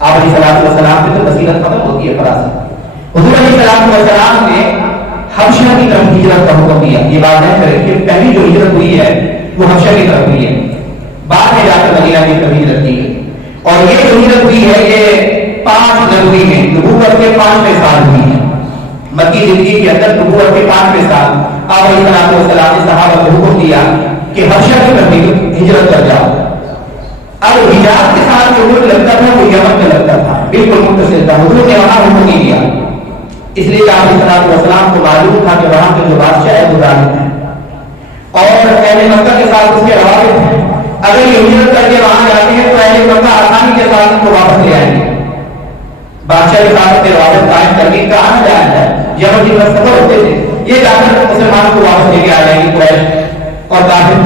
آپ علیہ الصلوۃ والسلام پہ تو بصیرت ختم ہوتی ہے فراست. حضور علیہ الصلوۃ والسلام نے حبشہ کی طرف ہجرت کا حکم دیا. یہ بات ہے کہ پہلی جو ہجرت ہوئی ہے وہ حبشہ کی طرف ہوئی ہے، بعد میں جا کر مدینہ کی طرف ہجرت کی ہے. اور یہ جو ہجرت ہوئی ہے یہ 5 جنوری میں نبوت کے 5ویں سال ہوئی ہے. مکی زندگی کے اندر نبوت کے 5ویں سال آپ علیہ السلام نے صحابہ کو حکم دیا کہ حبشہ کی طرف ہجرت کر جاؤ. اب حجاز کے ساتھ جو ملک لگتا تھا وہ یمن میں لگتا تھا، بالکل متصل تھا. حضور نے وہاں حکم نہیں دیا، اس لیے آپ علیہ السلام کو معلوم تھا کہ وہاں کے جو بادشاہ ہے وہ ظالم ہے اور اہل مکہ کے ساتھ اس کے روابط ہیں. اگر یہ ہجرت کر کے وہاں جاتے ہیں تو اہل مکہ آسانی کے ساتھ ان کو واپس لے آئیں گے. بادشاہ کے ساتھ اپنے روابط قائم کر کے کہاں جانا ہے، یمن کی طرف سفر ہوتے تھے، یہ جا کر مسلمانوں کو واپس لے کے آ جائیں گے قریش اور کافر.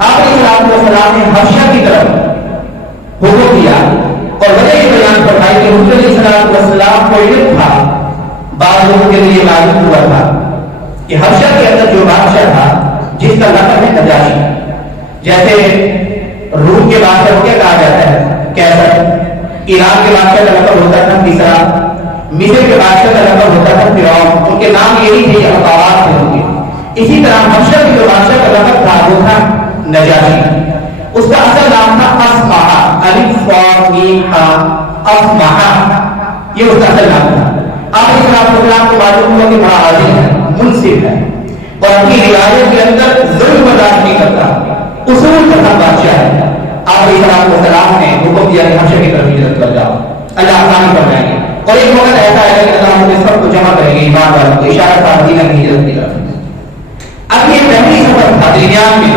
آپ علیہ السلام نے حبشہ کی طرف حکم دیا اور وجہ یہ بیان فرمائی کہ حضور علیہ السلام کو علم تھا، بعض لوگوں کے لیے معلوم ہوا تھا کہ حبشہ کے اندر جو بادشاہ تھا جس کا لقب ہے نجاشی، جیسے روم کے بادشاہ کو کیا کہا جاتا ہے کیسر، ایران کے بادشاہ کا لقب ہوتا تھا کسرا، مصر کے بادشاہ کا لقب ہوتا تھا فرعون. ان کے نام یہی تھے، یہ القابات تھے ان کے. اسی طرح حبشہ کے جو بادشاہ کا لقب تھا وہ تھا نجاشی. اس کا اصل نام تھا اصمعہ، الف صاد میم ہا، اصمعہ، یہ اس کا اصل نام تھا. آپ اسلام کو معلوم ہوا کہ بڑا عادل ہے، منصف ہے اور اپنی رعایت کے اندر ظلم برداشت نہیں کرتا، اصول کا بادشاہ ہے. آپ السلام نے حکم دیا کہ حبشہ کی طرف ہجرت کر جاؤ، اللہ آسانی کر جائیں گے. اور ایک وقت ایسا ہے کہ اللہ ہم سب کو جمع کریں گے ایمان والوں کو، اشارہ تھا مدینہ کی ہجرت کی طرف. اب یہ پہلی سفر تھا درمیان میں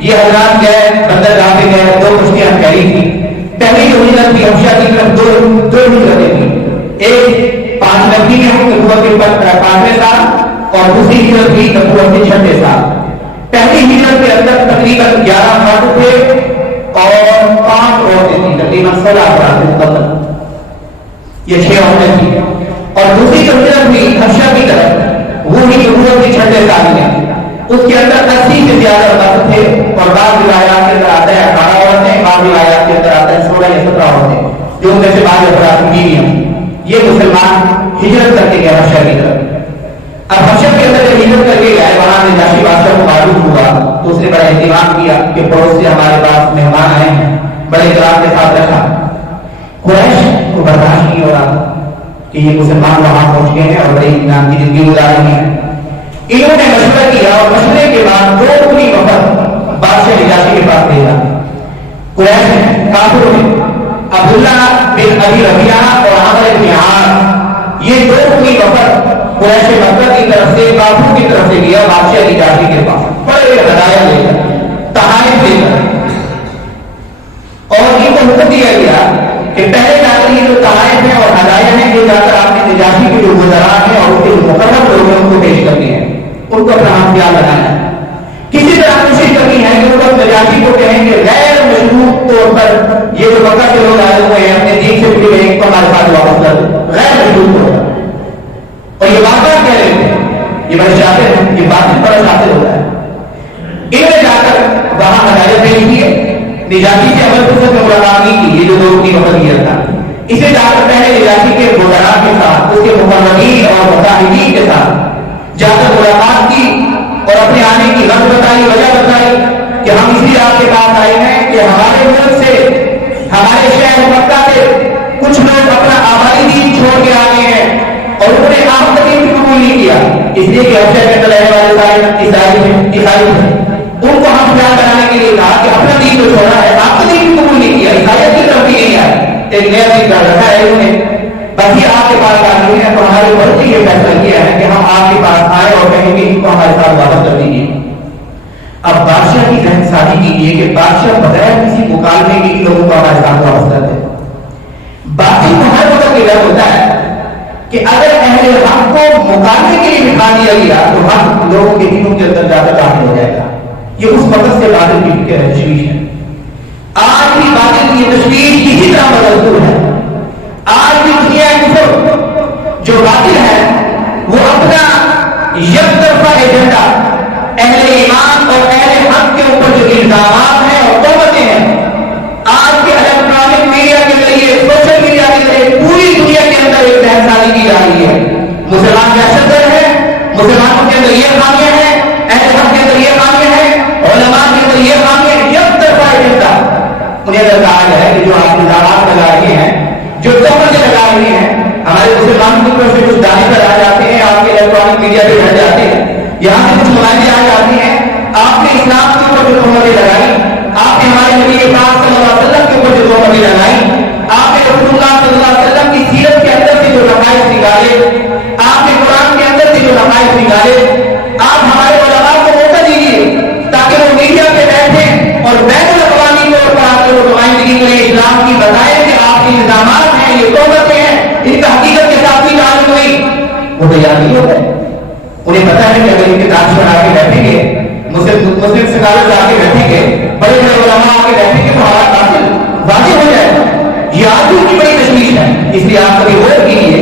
یہ حضرات گئے، بندرگاہ پہ گئے، 2 کشتیاں پھیلی تھی. پہلی جو ہجرت تھی حبشہ کی طرف دو ہجرتیں تھیں، ایک 590 میں نبوت کے 5ویں سال اور دوسری ہجرت ہوئی نبوت کے 6ویں سال. پہلی ہجرت کے اندر تقریباً 11 مرد تھے اور 5 عورتیں تھیں، تقریباً 16 افراد مقدم، یہ 6 عورتیں تھیں. اور دوسری جو ہجرت ہوئی حبشہ کی طرف وہ ہی نبوت کے 6ویں سال میں، اس کے اندر 80 سے زیادہ مرد تھے اور بعض روایات کے اندر آتا ہے 18 عورتیں، بعض روایات کے اندر آتا ہے 16 یا 17 عورتیں، جو ان میں سے بعض افراد بیویاں. یہ مسلمان ہجرت کر کے گئے حبشہ کی طرف. اب حبشہ کے اندر جب ہجرت کر کے گئے وہاں نجاشی بادشاہ کو معلوم ہوا تو اس نے بڑا اہتمام کیا کہ پڑوس سے ہمارے پاس مہمان آئے ہیں، بڑے احترام کے ساتھ رکھا. قریش کو برداشت نہیں ہو رہا کہ یہ مسلمان وہاں پہنچ گئے ہیں اور بڑے اطمینان کی زندگی گزار رہے ہیں. انہوں نے مشورہ کیا اور مشورے کے بعد 2 پوری وفد بادشاہ نجاشی کے پاس بھیجا. قریش نے، کافروں نے عبداللہ بن ابی ربیعہ اور عامر بن عاص، یہ دو کوئی وفد قریش مکہ کی طرف سے، کافروں کی طرف سے گیا بادشاہ نجاشی کے پاس، بڑے ہدایت لے کر، تحائف لے کر، اور ان کو حکم دیا گیا کہ پہلے جا کر یہ جو تحائف ہیں اور ہدایت ہیں یہ جا کر آپ نے نجاشی کے جو وزراء ہیں اور اس کے جو مقرر لوگ ہیں ان کو پیش کرنے ہیں، ان کو اپنا ہاتھ خیال بنانا ہے، کسی طرح کوشش کرنی ہے کہ وہ نجاشی کو کہیں کہ غیر مشروط طور پر یہ جو مکہ کے لوگ آئے ہوئے ہیں اپنے دین سے پھر ایک کو ہمارے ساتھ واپس کر دیں، غیر مشروط طور پر، اور یہ واقعہ کہہ رہے تھے یہ بڑے شاطر ہیں، یہ بات بڑا شاطر ہوتا ہے، ان میں جا کر وہاں ہدایت پیش کی ہے، نجاشی سے عمل فرصت میں ملاقات نہیں کی، یہ جو لوگ کی وقت کیا تھا، اسے جا کر پہلے نجاشی کے وزراء کے ساتھ، اس کے مقررین اور مصاحبین کے ساتھ جا کر ملاقات کی اور اپنے آنے کی غرض بتائی، وجہ بتائی کہ ہم اسی آپ کے پاس آئے ہیں کہ ہمارے ملک سے، ہمارے شہر مکہ سے کچھ لوگ اپنا آبائی دین چھوڑ کے آ گئے ہیں اور انہوں نے آپ کا دین قبول نہیں کیا، اس لیے کہ حبشہ کے اندر رہنے والے سارے عیسائی ہیں، ان کو ہم خیال بنانے کے لیے کہا کہ اپنا دین تو چھوڑا ہے، آپ کا دین قبول نہیں کیا، عیسائیت کی طرف بھی نہیں آئے، ایک نیا دین کر رکھا ہے انہوں نے، باقی آپ کے پاس آ گئی ہیں تو ہمارے اوپر سے یہ فیصلہ کیا ہے کہ ہم آپ کے پاس آئے اور کہیں گے ان کو ہمارے ساتھ واپس کر دیجیے۔ اب بادشاہ کی ذہن سازی کی ہے کہ بادشاہ بغیر کسی مکالمے کے ان لوگوں کو ہمارے ساتھ واپس کر دے۔ بادشاہ کو ہر وقت یہ ڈر ہوتا ہے کہ اگر اہل حق کو مکالمے کے لیے بٹھا دیا گیا تو حق لوگوں کے دلوں کے اندر زیادہ داخل ہو جائے گا، یہ اس وقت سے باطل کی تشویش ہے۔ آج بھی باطل کی تشویش اسی طرح بدلتی ہے، آج بھی دنیا کفر جو باطل ہے وہ اپنا یک طرفہ ایجنڈا اہل ایمان اور اہل حق کے اوپر جو الزامات ہیں اور تہمتیں ہیں، آج کے الیکٹرانک میڈیا کے ذریعے، سوشل میڈیا کے ذریعے پوری دنیا کے اندر ایک بحث سازی کی جا رہی ہے۔ مسلمان دہشت گرد ہے، مسلمانوں کے اندر یہ خامیاں ہیں، اہل حق کے اندر یہ خامیاں ہیں، علماء کے اندر یہ خامیاں ہیں، یک طرفہ ایجنڈا انہیں اگر کہا ہے کہ جو آپ الزامات لگا رہے ہیں، جو تہمتیں لگا رہے ہیں، ہمارے مسلمانوں کی طرف سے کچھ دانے پر آ جاتے ہیں، آپ کے الیکٹرانک میڈیا پہ بڑھ جاتے ہیں، یہاں سے کچھ نمائندے آ جاتی ہیں، آپ نے اسلام کے اوپر جو تہمتیں لگائی، آپ نے ہمارے نبی پاک صلی اللہ علیہ وسلم کے اوپر جو تہمتیں لگائی، آپ نے رسول اللہ صلی اللہ علیہ وسلم کی سیرت کے اندر سے جو نقائص نکالے، آپ نے قرآن کے اندر سے جو نقائص نکالے، آپ ہمارے علماء کو موقع دیجیے تاکہ وہ میڈیا پہ بیٹھیں اور بین الاقوامی طور پر آپ کو نمائندگی کریں، اسلام کی بتائیں کہ آپ کے الزامات ہیں، یہ تہمتیں ہیں، ان کا حقیقت کے ساتھ بھی تعلق نہیں، وہ تیار نہیں ہوتا ہے۔ انہیں پتا ہے کہ اگر ان کے داعش پر آ کے بیٹھیں گے، مسلم سکالر آ کے بیٹھیں گے، بڑے بڑے علماء آ کے بیٹھیں گے تو ہمارا قاتل واضح ہو جائے گا۔ یہ آج کی بڑی تشویش ہے، اس لیے آپ کبھی غور کیجیے،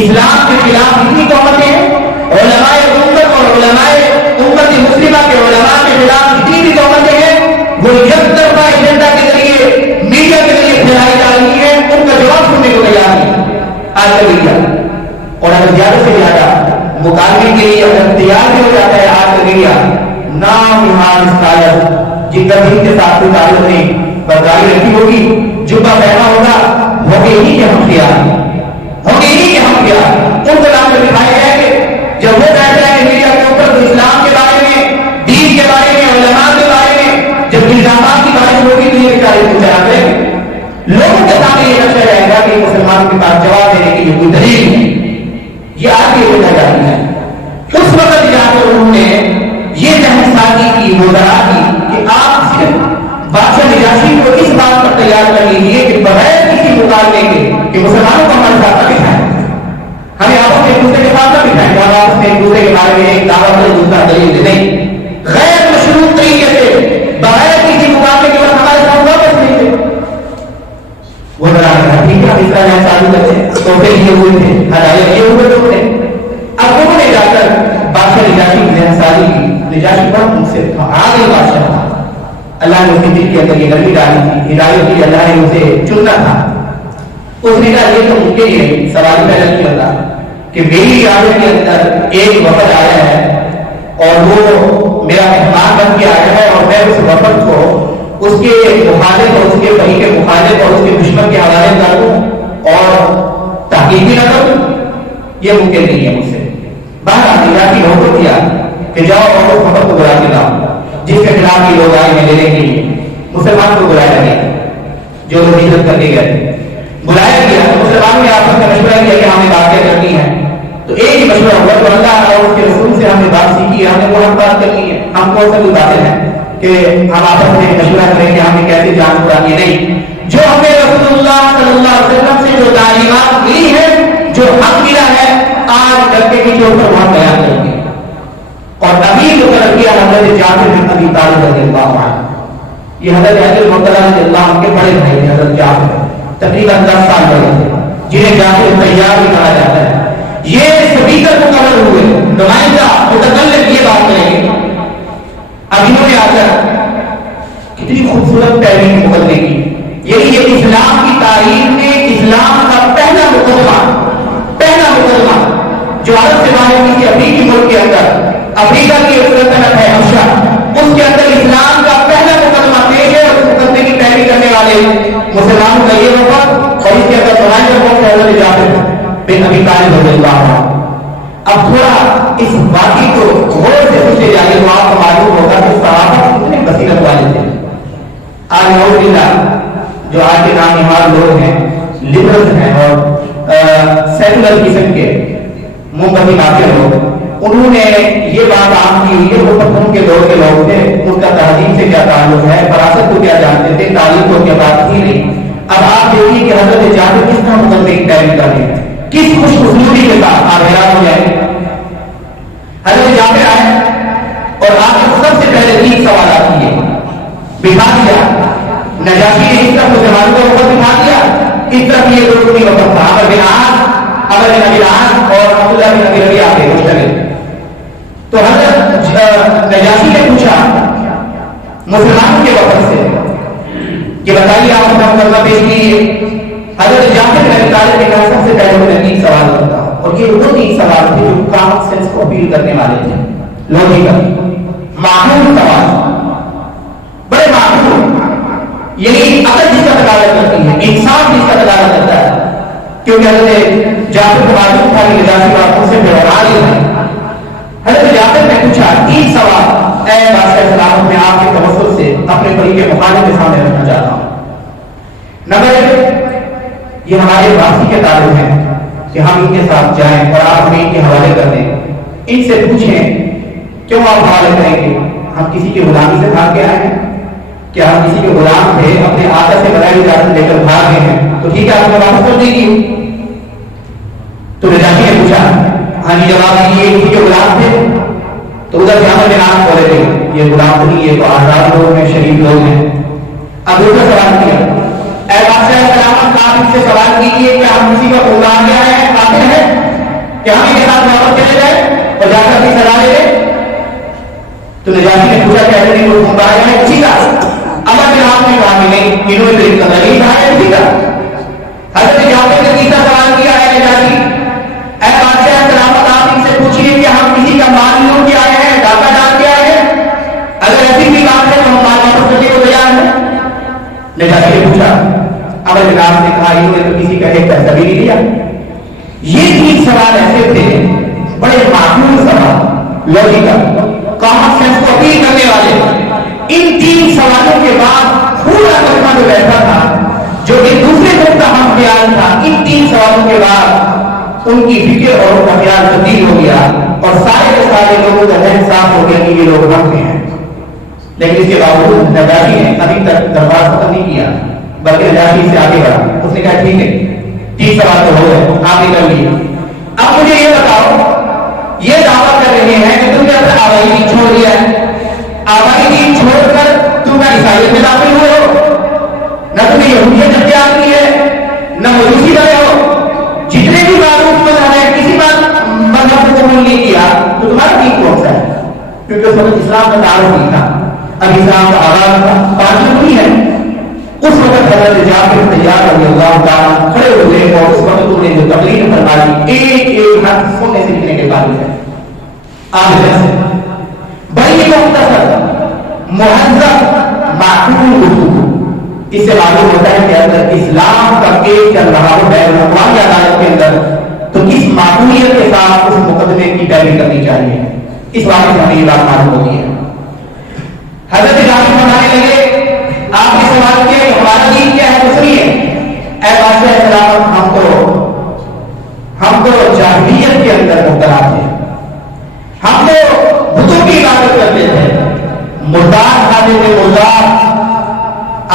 اسلام کے خلاف اتنی تہمتیں ہیں، علماء امت اور علماء امت مسلمہ کے علماء کے خلاف اتنی بھی تہمتیں ہیں، وہ یک طرفہ ایجنڈا کے ذریعے میڈیا کے ذریعے پھیلائی جا رہی ہے، ان کا جواب سننے کو تیار نہیں آج کا میڈیا، اور اگر زیادہ سے زیادہ مکالمے کے لیے اگر تیار بھی ہو جاتا ہے آج کا میڈیا، نام ایمان اسکالر جن کا دین کے ساتھ کوئی تعلق نہیں، برداری رکھی ہوگی، جبہ پہنا ہوگا، ہوگے ہی کہ ہم خیال، ہوگے ہی کہ ہم خیال، ان کو نام میں دکھائے گئے کہ جب وہ بیٹھ جائیں گے میڈیا کے اوپر تو اسلام کے بارے میں، دین کے بارے میں، علماء کے بارے میں جب الزامات کی بارش ہوگی تو یہ بیچارے کو چلا کریں گے، لوگوں کے سامنے یہ رکھا جائے گا کہ مسلمان کے پاس جواب دینے کی کوئی دلیل نہیں، یہ آج بھی ہوتا جا رہی ہے۔ اس وقت جا کر انہوں نے یہ ذہن سازی کی، وزراء کی کہ آپ صرف بادشاہ نجاشی کو اس بات پر تیار کر لیجیے کہ بغیر کسی مقابلے کے کہ مسلمانوں کو ہمارے ساتھ نہ بٹھائیں، ہمیں آپس میں ایک دوسرے کے ساتھ نہ بٹھائیں، ہم آپس میں ایک دوسرے کے بارے میں ایک دعویٰ کریں، دوسرا دلیل دے دیں، غیر مشروط طریقے سے بغیر کسی مقابلے کے بعد ہمارے ساتھ واپس نہیں دیں۔ وزراء نے کہا ٹھیک ہے، ہم اس طرح یہاں چالو کرتے ہیں، تو پھر یہ ہوئے تھے، ہدایت یہ ہوئے تو تھے۔ اب انہوں نے جا کر بادشاہ نجاشی کی ذہن سازی کی، نجاشی بہت ان سے عادل بادشاہ تھا، اللہ نے اس کے دل کے اندر یہ نرمی ڈالی تھی، ہدایت کی اللہ نے اسے چننا تھا۔ اس نے کہا یہ تو ممکن ہی ہے، سوال پیدا نہیں ہوتا کہ میری عادت کے اندر ایک وفد آیا ہے اور وہ میرا مہمان بن کے آیا ہے اور میں اس وفد کو اس کے مخالف اور اس کے فریق مخالف اور اس کے دشمن کے حوالے کر دوں اور تحقیق بھی نہ کروں، یہ ممکن نہیں ہے مجھ سے۔ باہر نجاشی نے حکم دیا کہ جاؤ اور اس وفد کو بلا کے لاؤ جس کے خلاف یہ لوگ آئے ہیں لینے کے لیے۔ مسلمان کو بلایا گیا جو لوگ ہجرت کرنے گئے، بلایا گیا تو مسلمانوں نے آپس میں مشورہ کیا کہ ہمیں باتیں کرنی ہے. تو ایک ہی مشورہ ہوا تو اللہ اور اس کے رسول سے ہم نے بات سیکھی ہے, ہم نے وہ ہم بات کرنی ہے. ہم کون سا کوئی باتیں ہیں کہ ہم آپس میں مشورہ کریں کہ ہمیں کیسے جان چھڑانی ہے, نہیں. جو ہمیں رسول اللہ صلی اللہ علیہ وسلم سے جو تعلیمات ملی ہے, جو حق ملا ہے, آج ڈرتے کی چوٹ پر وہاں بیان کریں گے. اور ابھی مقرر کیا حضرت جعفر بن ابی طالب رضی اللہ عنہ. یہ حضرت علی المرتضیٰ رضی اللہ عنہ کے بڑے بھائی ہیں حضرت جعفر, تقریباً 10 سال بڑے تھے, جنہیں جعفر طیار بھی کہا جاتا ہے. یہ سپیکر مقرر ہوئے, نمائندہ متکلم یہ بات کریں گے. اب انہوں نے آ کر کتنی خوبصورت تحریر مقدمے کی. یہی یہ اسلام کی تاریخ میں اسلام کا پہلا مقدمہ جو عرب سے باہر کسی افریقی ملک کے اندر, افریقہ کی ایک سلطنت ہے حبشہ, اس کے اندر اسلام کا پہلا مقدمہ پیش ہے. اور اس مقدمے کی تحریر کرنے والے مسلمانوں کا یہ وقت, اور اس کے اندر نمائندہ کون ہے حضرت جعفر بن ابی طالب رضی اللہ عنہ. اب تھوڑا اس واقعے کو غور سے سوچے جائے تو آپ کو معلوم ہوگا کہ صحابہ کتنے بصیرت والے تھے. آج نعوذ باللہ جو آج کے نام نہاد لوگ ہیں, لبرلز ہیں اور سیکولر قسم کے منہ بندی مارتے لوگ, انہوں نے یہ بات عام کی ہوئی ہے. وہ پتھروں کے دور کے لوگ تھے, ان کا تہذیب سے کیا تعلق ہے, فراست کو کیا جانتے تھے, تعلیم کو کیا بات تھی نہیں. اب آپ دیکھیے کہ حضرت جعفر کس طرح مقدمے کی تحریر کر رہے ہیں, کس خوش اسلوبی کے ساتھ. آپ حیران ہو جائیں. حضرت جعفر آئے اور آپ نے سب سے پہلے 3 سوالات کیے. بٹھا دیا نجاشی نے, اس طرح مسلمانوں کا وقت بٹھا دیا, اس طرح یہ رکنی وقت تھا. عمر بن ابی العاص اور عبداللہ بن ابی ربیعہ آگے مشتمل. تو حضرت نجاشی نے پوچھا مسلمانوں کے وقت سے کہ بتائیے آپ اپنا مقدمہ پیش کیجیے. حضرت جعفر بن ابی طالب نے کہا سب سے پہلے میں 3 سوال کرتا ہوں, اور یہ وہ 3 سوال تھے جو کامن سینس کو اپیل کرنے والے تھے, لوجیکل معقول سوال, بڑے معقول. یہی عقل جس کا دلالت کرتی ہے, انصاف جس کا دلالت کرتا ہے. کیونکہ حضرت جعفر کو معلوم تھا کہ نجاشی باتوں سے بہرحال ہے. حضرت جعفر نے پوچھا 3 سوال, اے بادشاہ سلام, میں آپ کے توسط سے اپنے فریق مخالف کے سامنے رکھنا چاہتا ہوں. نمبر 1, یہ ہمارے واپسی کے تعلق ہیں کہ ہم ان کے ساتھ جائیں اور آپ ہمیں ان کے حوالے کر دیں. ان سے پوچھیں کیوں آپ حوالے کریں گے, ہم کسی کی غلامی سے بھاگ کے آئے ہیں, کیا ہم کسی کے غلام تھے, اپنے آقا سے بغیر اجازت لے کر بھاگ گئے ہیں, تو ٹھیک ہے آپ کو واپس کر دیجیے. تو نجاشی نے پوچھا ہاں جی جواب دیجیے, کسی کے غلام تھے. تو ادھر جعفر کے نام بولے تھے, یہ غلام نہیں, یہ تو آزاد لوگ ہیں, شریف لوگ ہیں. اب دوسرا سوال کیا, اے بادشاہ سلامت, آپ ان سے سوال کیجیے کہ ہم کسی کا غلام لے آئے ہیں, قاتل ہیں, کہ ہم ان کے ساتھ واپس چلے جائیں اور جا کر اپنی سزا لے لیں. تو نجاشی نے پوچھا کہ ایسے نہیں لوگ باہر ہیں, اسی کا امر کے نام نے کہا کہ نہیں, انہوں نے تو اس قدر نہیں کہا ہے, اسی کا. حضرت جعفر نے تیسرا سوال کیا, ہے نجاشی اے بادشاہ سلامت, آپ ان سے پوچھیے کہ ہم کسی کا مال لوٹ کے آئے ہیں, ڈاکہ ڈال کے آئے ہیں, اگر ایسی بھی بات ہے تو ہم مال واپس کرنے کو تیار ہیں. نجاشی نے پوچھا, امر کے نام نے کہا انہوں نے تو کسی کا ایک پیسہ بھی نہیں لیا. یہ 3 سوال ایسے تھے, بڑے معقول سوال, لوجیکل, کامن سینس کو اپیل کرنے والے. ان 3 سوالوں کے بعد پورا مجمع جو بیٹھا تھا, جو کہ دوسرے گروپ کا ہم خیال تھا, ان 3 سوالوں کے بعد ان کی فکر اور ان کا خیال تبدیل ہو گیا, اور سارے کے سارے لوگوں کا ذہن صاف ہو گیا کہ یہ لوگ حق میں ہیں. لیکن اس کے باوجود نجاشی نے ابھی تک دربار ختم نہیں کیا, بلکہ نجاشی سے آگے بڑھا. اس نے کہا ٹھیک ہے 3 سوال تو ہو گئے, آپ نے کر لیے, اب مجھے یہ بتاؤ, یہ دعویٰ کر رہے ہیں کہ تم نے اپنا آبائی دین چھوڑ دیا ہے, آبائی دین چھوڑ کر تم نہ عیسائیت میں داخل ہوئے ہو, نہ تم نے یہودیت اختیار کی ہے, نہ مجوسی بنے ہو. جتنے بھی معروف مذہب ہیں, کسی مذہب کو قبول نہیں کیا, تو تمہارا دین کون سا ہے؟ کیونکہ اس وقت اسلام کا تعارف نہیں تھا, اب اسلام کا آغاز تھا, پانچ نہیں ہے. اس وقت حضرت جعفر طیار رضی اللہ تعالیٰ کھڑے ہوئے, اور اس وقت انہوں نے جو تقریر فرمائی, ایک حرف سننے سے لکھنے کے قابل ہے. آپ جیسے بڑی مختصر, مہذب, معقول اردو, اس سے معلوم ہوتا ہے کہ اگر اسلام کا کیس چل رہا ہو بین الاقوامی عدالت کے اندر, تو کس معقولیت کے ساتھ اس مقدمے کی پیروی کرنی چاہیے. اس واقعے سے ہمیں یہ بات معلوم ہوتی ہے. حضرت جعفر بتانے لگے, آپ نے سوال کیا کہ ہمارا دین کیا ہے, تو سنیے, اے بادشاہ سربراہ تھے. ہم تو بتوں کی عبادت کرتے تھے, مردار کھاتے تھے, مردار.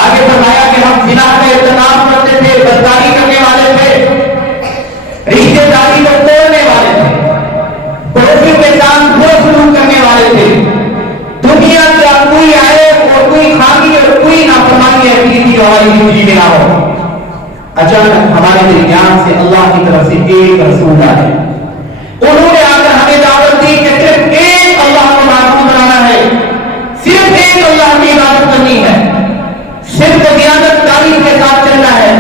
آگے فرمایا کہ ہم زنا کا اہتمام کرتے تھے, بدکاری کرنے والے تھے, رشتے داری کو توڑنے والے تھے, پڑوسیوں کے ساتھ برا سلوک کرنے والے تھے. دنیا کا کوئی آئے اور کوئی خامی اور کوئی نافرمانی ایسی تھی جو ہماری زندگی میں نہ ہو. اچانک ہمارے درمیان سے اللہ کی طرف سے ایک رسول آئے. انہوں نے آ کر ہمیں دعوت دی کہ صرف ایک اللہ کو معبود بنانا ہے, صرف ایک اللہ کی عبادت کرنی ہے, صرف دیانتداری کے ساتھ چلنا ہے,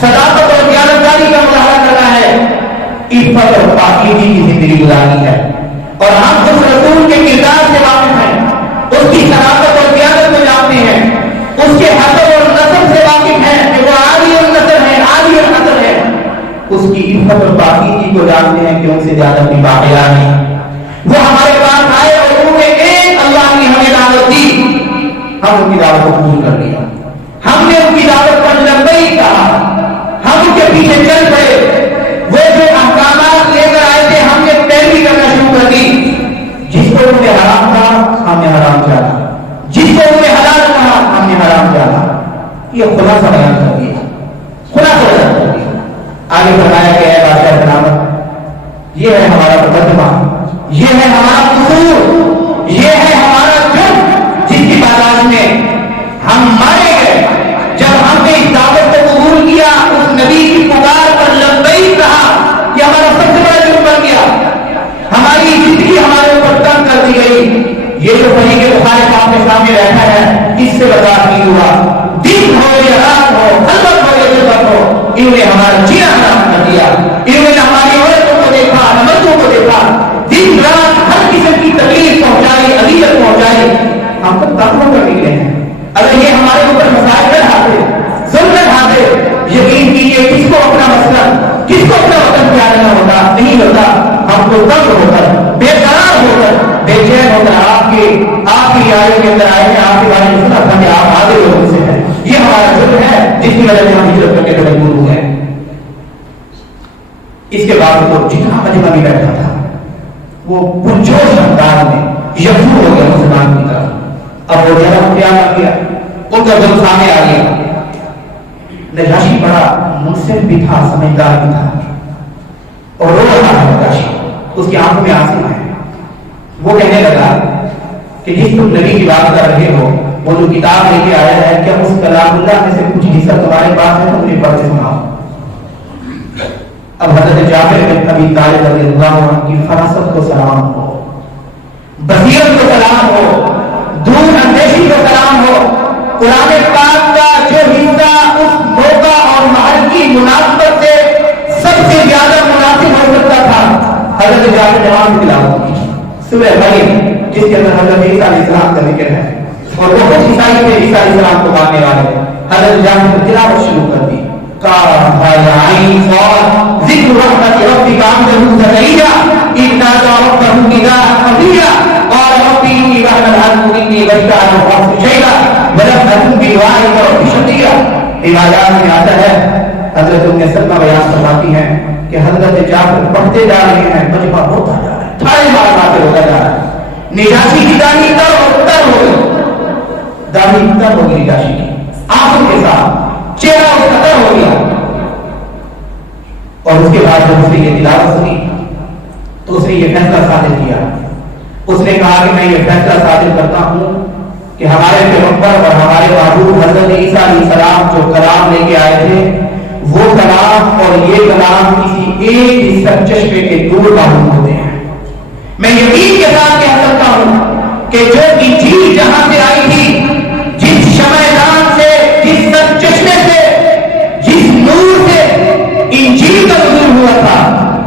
صداقت اور دیانتداری کا مظاہرہ کرنا ہے, عفت اور پاکیزگی کی زندگی گزارنی ہے. اور ہم اس رسول کے کردار سے واقف ہیں, اس کی صداقت اور دیانت کو جانتے ہیں, اس کے حسب اور نسب سے واقف ہیں کہ وہ عالی النسب ہے, عالی النسب ہے, اس کی عفت اور پاکیزگی کو جانتے ہیں کہ ان سے زیادہ کوئی باقیہ نہیں. وہ ہمارے پاس آئے اور انہوں نے ایک اللہ کی ہمیں دعوت دی, ہم ان کی دعوت کو قبول کر لیا. ہم نے ان کی دعوت پر لبیک کہا, ہم ان کے پیچھے چل پڑے. وہ جو احکامات لے کر آئے تھے ہم نے پیروی کرنا شروع کر دی. جس کو انہوں نے حرام کہا ہم نے حرام جانا, جس کو انہوں نے حلال کہا ہم نے حرام جانا. یہ خلاصہ بیان کر دیا, خلاصہ بیان کر دیا. آگے فرمایا کہ اے بادشاہ سلامت, یہ ہے ہمارا مقدمہ, یہ ہے ہمارا قصور, یہ ہے ہمارا جرم جس کی بازار میں ہم مارے گئے. جب ہم نے اس دعوت کو قبول کیا, اس نبی کی پکار پر لبیک کہا, یہ ہمارا سب سے بڑا جرم بن گیا. ہماری زندگی ہمارے اوپر تنگ کر دی گئی. یہ جو فریق بخاری صاحب کے سامنے بیٹھا ہے اس سے برداشت نہیں ہوا. دن ہو یا رات ہو, خلوت ہو یا جلوت ہو, انہوں نے ہمارا جینا حرام کر دیا. انہوں نے ہماری عورتوں کو دیکھا, مردوں کو دیکھا, دن رات ہر قسم کی تکلیف پہنچائی, اذیت پہنچائی. ہم تو تقوی کر نکلے ہیں. اگر یہ ہمارے اوپر مسائل ڈھاتے, ظلم ڈھاتے, یقین کیجیے کس کو اپنا مسلک, کس کو اپنا وطن پیارا نہ ہوتا, نہیں ہوتا. ہم کو تنگ ہو کر, بے قرار ہو کر, بے چین ہو کر آپ کی آیت کے اندر آئے ہیں, آپ کے بارے میں سنا تھا کہ آپ آدھے لوگوں سے ہیں. یہ ہمارا ظلم ہے جس کی وجہ سے ہم ہجرت کرنے کے مجبور ہوئے ہیں. اس کے بعد وہ جتنا مجمع بھی بیٹھا تھا وہ پرجوش انداز میں یکسو ہو گیا مسلمان کی طرف. اب وہ جگہ اختیار کر گیا, ان کا ظلم سامنے آ گیا. نجاشی بڑا منصف بھی تھا, سمجھدار بھی تھا, اور رو رہا ہے نجاشی, اس کی آنکھوں میں آنسو ہیں. وہ کہنے لگا کہ جس تم نبی کی بات کر رہے ہو, وہ جو کتاب لے کے آیا ہے, کیا اس کلام اللہ میں سے کچھ حصہ تمہارے پاس ہے, تم نے پڑھ کے سناؤ. اب حضرت جابر بن ابی طالب رضی اللہ عنہ کی فراست کو سلام ہو, بصیرت کو سلام ہو, دور اندیشی کو سلام ہو. قرآن پاک کا جو حصہ اس موقع اور محل کی مناسبت سے سب سے زیادہ مناسب ہو سکتا تھا, حضرت جابر جوان کی تلاوت کی سورہ مریم, جس کے اندر حضرت عیسیٰ علیہ السلام کا ذکر ہے, اور وہ خود عیسائی تھے, عیسیٰ علیہ السلام کو ماننے والے. حضرت جابر کی تلاوت شروع کر دی. ذکر رحمت ربک عبدہ زکریا اذ نادى ربه نداء خفيا قال رب إني وهن العظم مني واشتعل الرأس شيبا ولم أكن بدعائك رب شقيا. روایات میں آتا ہے, حضرت ام سلمہ بیان فرماتی ہیں کہ حضرت جابر پڑھتے جا رہے ہیں, مجمع ہوتا جا رہا ہے, تھاڑے مار مارتے ہوتا جا رہا ہے. نجاشی کی داڑھی تر اور تر ہو گئی, داڑھی تر ہو گئی نجاشی کی, آنکھوں کے ساتھ چہرہ اس کا تر ہو گیا. اور اس کے بعد جب اس نے یہ تلاوت سنی تو اس نے یہ فیصلہ صادر کیا. اس نے کہا کہ میں یہ فیصلہ صادر کرتا ہوں کہ ہمارے پیغمبر اور ہمارے معبود حضرت عیسیٰ علیہ السلام جو کلام لے کے آئے تھے, وہ کلام اور یہ کلام کسی ایک چشمے کے دور معلوم ہوتے ہیں. میں یقین کے ساتھ کہہ سکتا ہوں کہ جو انجیل جہاں سے آئی تھی, جس شمعدان سے, جس چشمے سے, جس نور سے انجیل کا نزول ہوا تھا,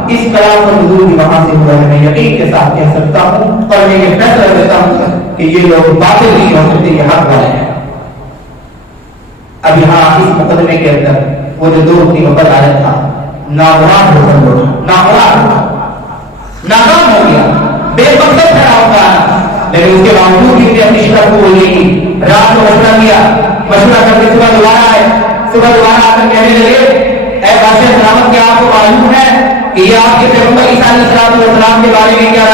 اس کلام کا نزول بھی وہاں سے ہوا ہے. میں یقین کے ساتھ کہہ سکتا ہوں اور میں یہ فیصلہ دیتا ہوں کہ یہ لوگ باطل نہیں ہو سکتے, یہ حق والے ہیں. اب یہاں اس مقدمے کے اندر وہ جو 2 نومبر آیا تھا, نامراد ہو کر لوٹا, ناکام ہو گیا, بے مقصد کھڑا ہوگا. لیکن اس کے باوجود بھی اپنی شرط کو بولنے کی, رات کو مشورہ کیا, مشورہ کر کے صبح دوبارہ آئے, صبح دوبارہ آ کر کہنے لگے, اے بادشاہ سلامت, کیا آپ کو معلوم ہے کہ یہ آپ کے پیغمبر عیسیٰ علیہ السلام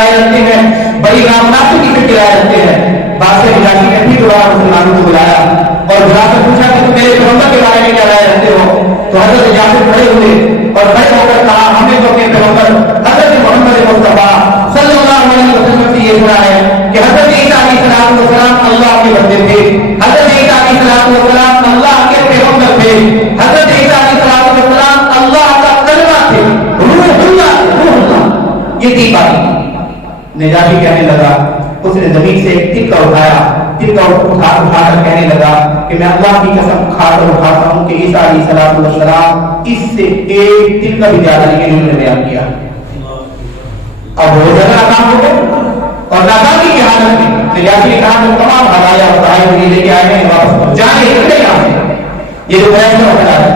کرائے رکھتے ہیں, بڑی نامناسبی سے کرائے رکھتے ہیں. بادشاہ نجاشی نے بھی دوبارہ مسلمانوں کو بلایا اور بلا کر پوچھا کہ تم میرے پیغمبر کے بارے میں کیا رائے رکھتے ہو. تو حضرت جابر کھڑے ہوئے اور کھڑے ہو کر کہا, ہم نے تو اپنے پیغمبر حضرت محمد مصطفیٰ صلی اللہ علیہ وسلم سے یہ سنا ہے کہ حضرت عیسیٰ علیہ السلام اللہ کے بندے تھے, حضرت عیسیٰ علیہ السلام اللہ کے پیغمبر تھے, حضرت عیسیٰ علیہ السلام اللہ کا کلمہ تھے, روح اللہ. یہ تین باتیں. نجاشی کہنے لگا, اس نے زمین سے ایک تکہ اٹھایا, تکہ اٹھا کر کہنے لگا کہ میں اللہ کی قسم کھا کر اٹھاتا ہوں کہ عیسیٰ علیہ السلام اس سے ایک تکہ بھی زیادہ نہیں انہوں نے بیان کیا. اب وہ جگہ ناکام ہو گئے اور ناکامی کی حالت میں نجاشی نے کہا کہ تمام ہدایات اور تحائف لے کے آئے ہیں, واپس جانے نکلے یہاں سے. یہ جو فیصلہ ہو رہا ہے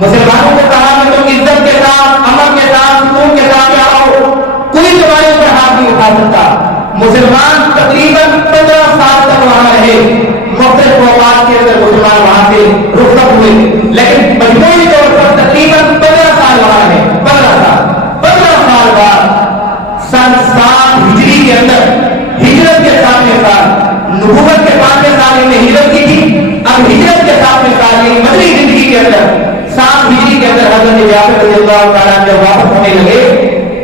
مسلمانوں کو کہا کہ تم عزت کے ساتھ, امن کے ساتھ, سکون کے ساتھ آؤ, کوئی تمہارے اوپر ہاتھ نہیں اٹھا سکتا. مسلمان تقریباً 15 سال تک وہاں رہے, مختلف اوقات کے اندر مسلمان وہاں سے رخصت ہوئے, لیکن مجموعی طور پر تقریباً 15 سال وہاں رہے. 15 سال بعد سن 7 ہجری کے اندر ہجرت کے 7ویں سال, نبوت کے 5ویں سال میں ہجرت کی تھی, اب ہجرت کے 7ویں سال میں مدنی زندگی کے اندر 7 ہجری کے اندر حضرت جابر رضی اللہ تعالیٰ جب واپس ہونے لگے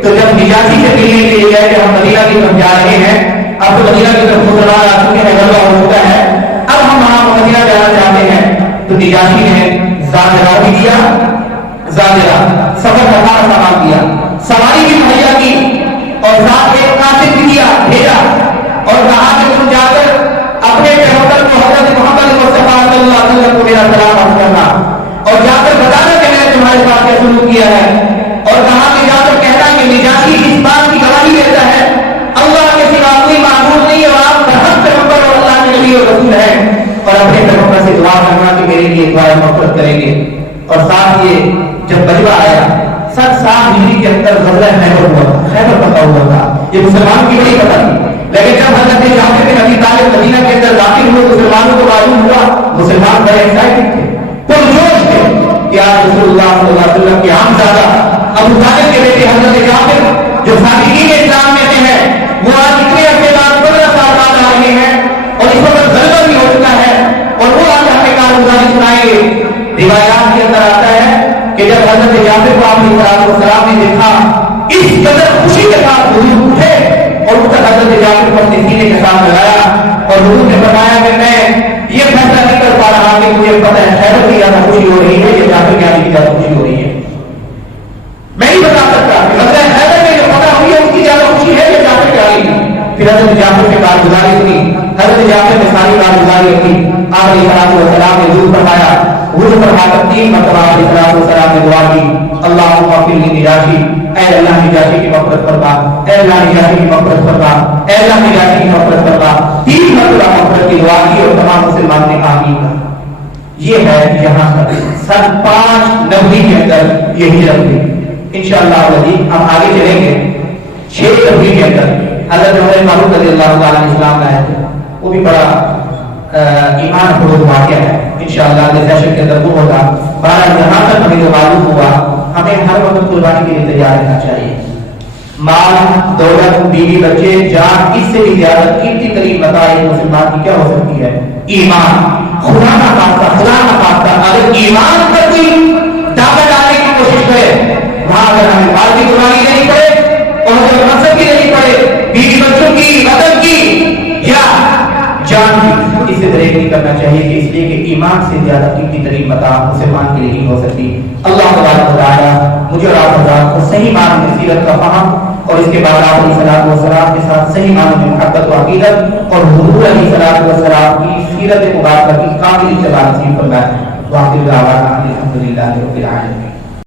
تو جب نجاشی سے ملنے کے لیے گئے کہ ہم مدینہ کی طرف جا رہے ہیں, اب تو مدینہ کی طرف مسلمان آ چکے ہیں, غزوہ ہو چکا ہے, اب ہم وہاں مدینہ جانا چاہتے ہیں. تو نجاشی نے زاجرہ بھی دیا, زاجرہ سفر کا سارا سامان دیا, سواری بھی مہیا کی اور ساتھ ایک کاتب بھی دیا, بھیجا اور کہا کہ تم جا کر اپنے پیغمبر کو حضرت محمد مصطفیٰ صلی اللہ علیہ وسلم کو میرا سلام عرض کرنا اور جا کر بتانا کہ میں نے تمہارے ساتھ کیا سلوک کیا ہے. اور کہا کہ جا کر کہنا کہ نجاشی اس بات کی گواہی دیتا ہے اللہ کے سوا کوئی معبود نہیں اور آپ برحق پیغمبر اور اللہ کے نبی اور رسول ہیں, اور اپنے پیغمبر سے دعا کرنا کہ میرے لیے دعا مغفرت کریں گے. اور ساتھ یہ جب غزوہ آیا 7 ہجری کے اندر غزوہ خیبر ہوا, خیبر فتح ہوا تھا. یہ مسلمانوں کی بڑی فتح تھی, لیکن جب حضرت جابر بن ابی طالب مدینہ کے اندر داخل ہوئے مسلمانوں کو معلوم ہوا, مسلمان بڑے ایکسائٹڈ تھے, پرجوش تھے کہ آج رسول اللہ صلی اللہ علیہ وسلم کے عامزادہ ابو طالب کے بیٹے حضرت جابر جو صادقین اسلام میں سے ہیں, وہ آج اتنے عرصے بعد 15 سال بعد آ رہے ہیں اور اس وقت غلبہ بھی ہو چکا ہے, اور وہ آج ہمیں کارگزاری سنائیں گے. روایات کے اندر آتا ہے کہ جب حضرت جابر کو آپ علیہ السلام نے دیکھا, اس قدر خوشی کے ساتھ حضور اٹھے اور اس کا حضرت جابر کو اپنے سینے کے ساتھ لگایا اور حضور نے فرمایا کہ میں یہ فیصلہ نہیں کر پا رہا کہ مجھے پتہ ہے خیبر کی زیادہ خوشی ہو رہی ہے یا جابر کی زیادہ خوشی ہو رہی ہے. میں نہیں بتا سکتا کہ مسئلہ خیبر میں جو فتح ہوئی ہے اس کی زیادہ خوشی ہے یا جابر کی آئی. پھر حضرت جابر سے کارگزاری ہوئی, حضرت جابر نے ساری کارگزاری کی, آپ علیہ السلام نے ضرور فرمایا, وضو فرما کر 3 مرتبہ علیہ السلام نے دعا کی, اللہم اغفر لی نجاشی, اے اللہ نجاشی کی مغفرت فرما, اے اللہ نجاشی کی مغفرت فرما, اے اللہ نجاشی کی مغفرت فرما. 3 مرتبہ مغفرت کی دعا کی اور تمام مسلمان نے آمین کہا. یہ ہے یہاں تک سن 590 کے اندر یہ ہجرت ہوئی. انشاءاللہ ہم آگے چلیں گے. 690 کے اندر حضرت عمر فاروق رضی اللہ تعالیٰ عنہ اسلام لائے تھے, وہ بھی بڑا ایمان فروز واقعہ ہے. انشاءاللہ اگلے سیشن کے اندر وہ ہوگا. بہرحال جہاں تک ہمیں جو معلوم ہوا, ہمیں ہر وقت قربانی کے لیے تیار رہنا چاہیے. مال, دولت, بیوی, بچے, جان, اس سے بھی زیادہ قیمتی ترین متاع ایک مسلمان کی کیا ہو سکتی ہے؟ ایمان. خدا نہ خاصہ اگر ایمان پر کوئی داغ ڈالنے کی کوشش کرے, وہاں اگر ہمیں مال کی قربانی دینی پڑے اور اگر منصب کی دینی پڑے, بیوی بچوں کی, وطن کی یا جان کی, اس سے دریغ نہیں کرنا چاہیے کہ اس لیے کہ ایمان سے زیادہ قیمتی ترین متاع مسلمان کے لیے نہیں ہو سکتی. اللہ تبارک و تعالی مجھے اور آپ حضرات کو صحیح معنی میں سیرت کا فہم اور اس کے بعد آپ علیہ الصلوۃ والسلام کے ساتھ صحیح معنی میں محبت و عقیدت اور حضور علیہ الصلوۃ والسلام کی سیرت مبارکہ کی کامل اتباع نصیب فرمائے. واخر دعوانا الحمدللہ رب العالمین.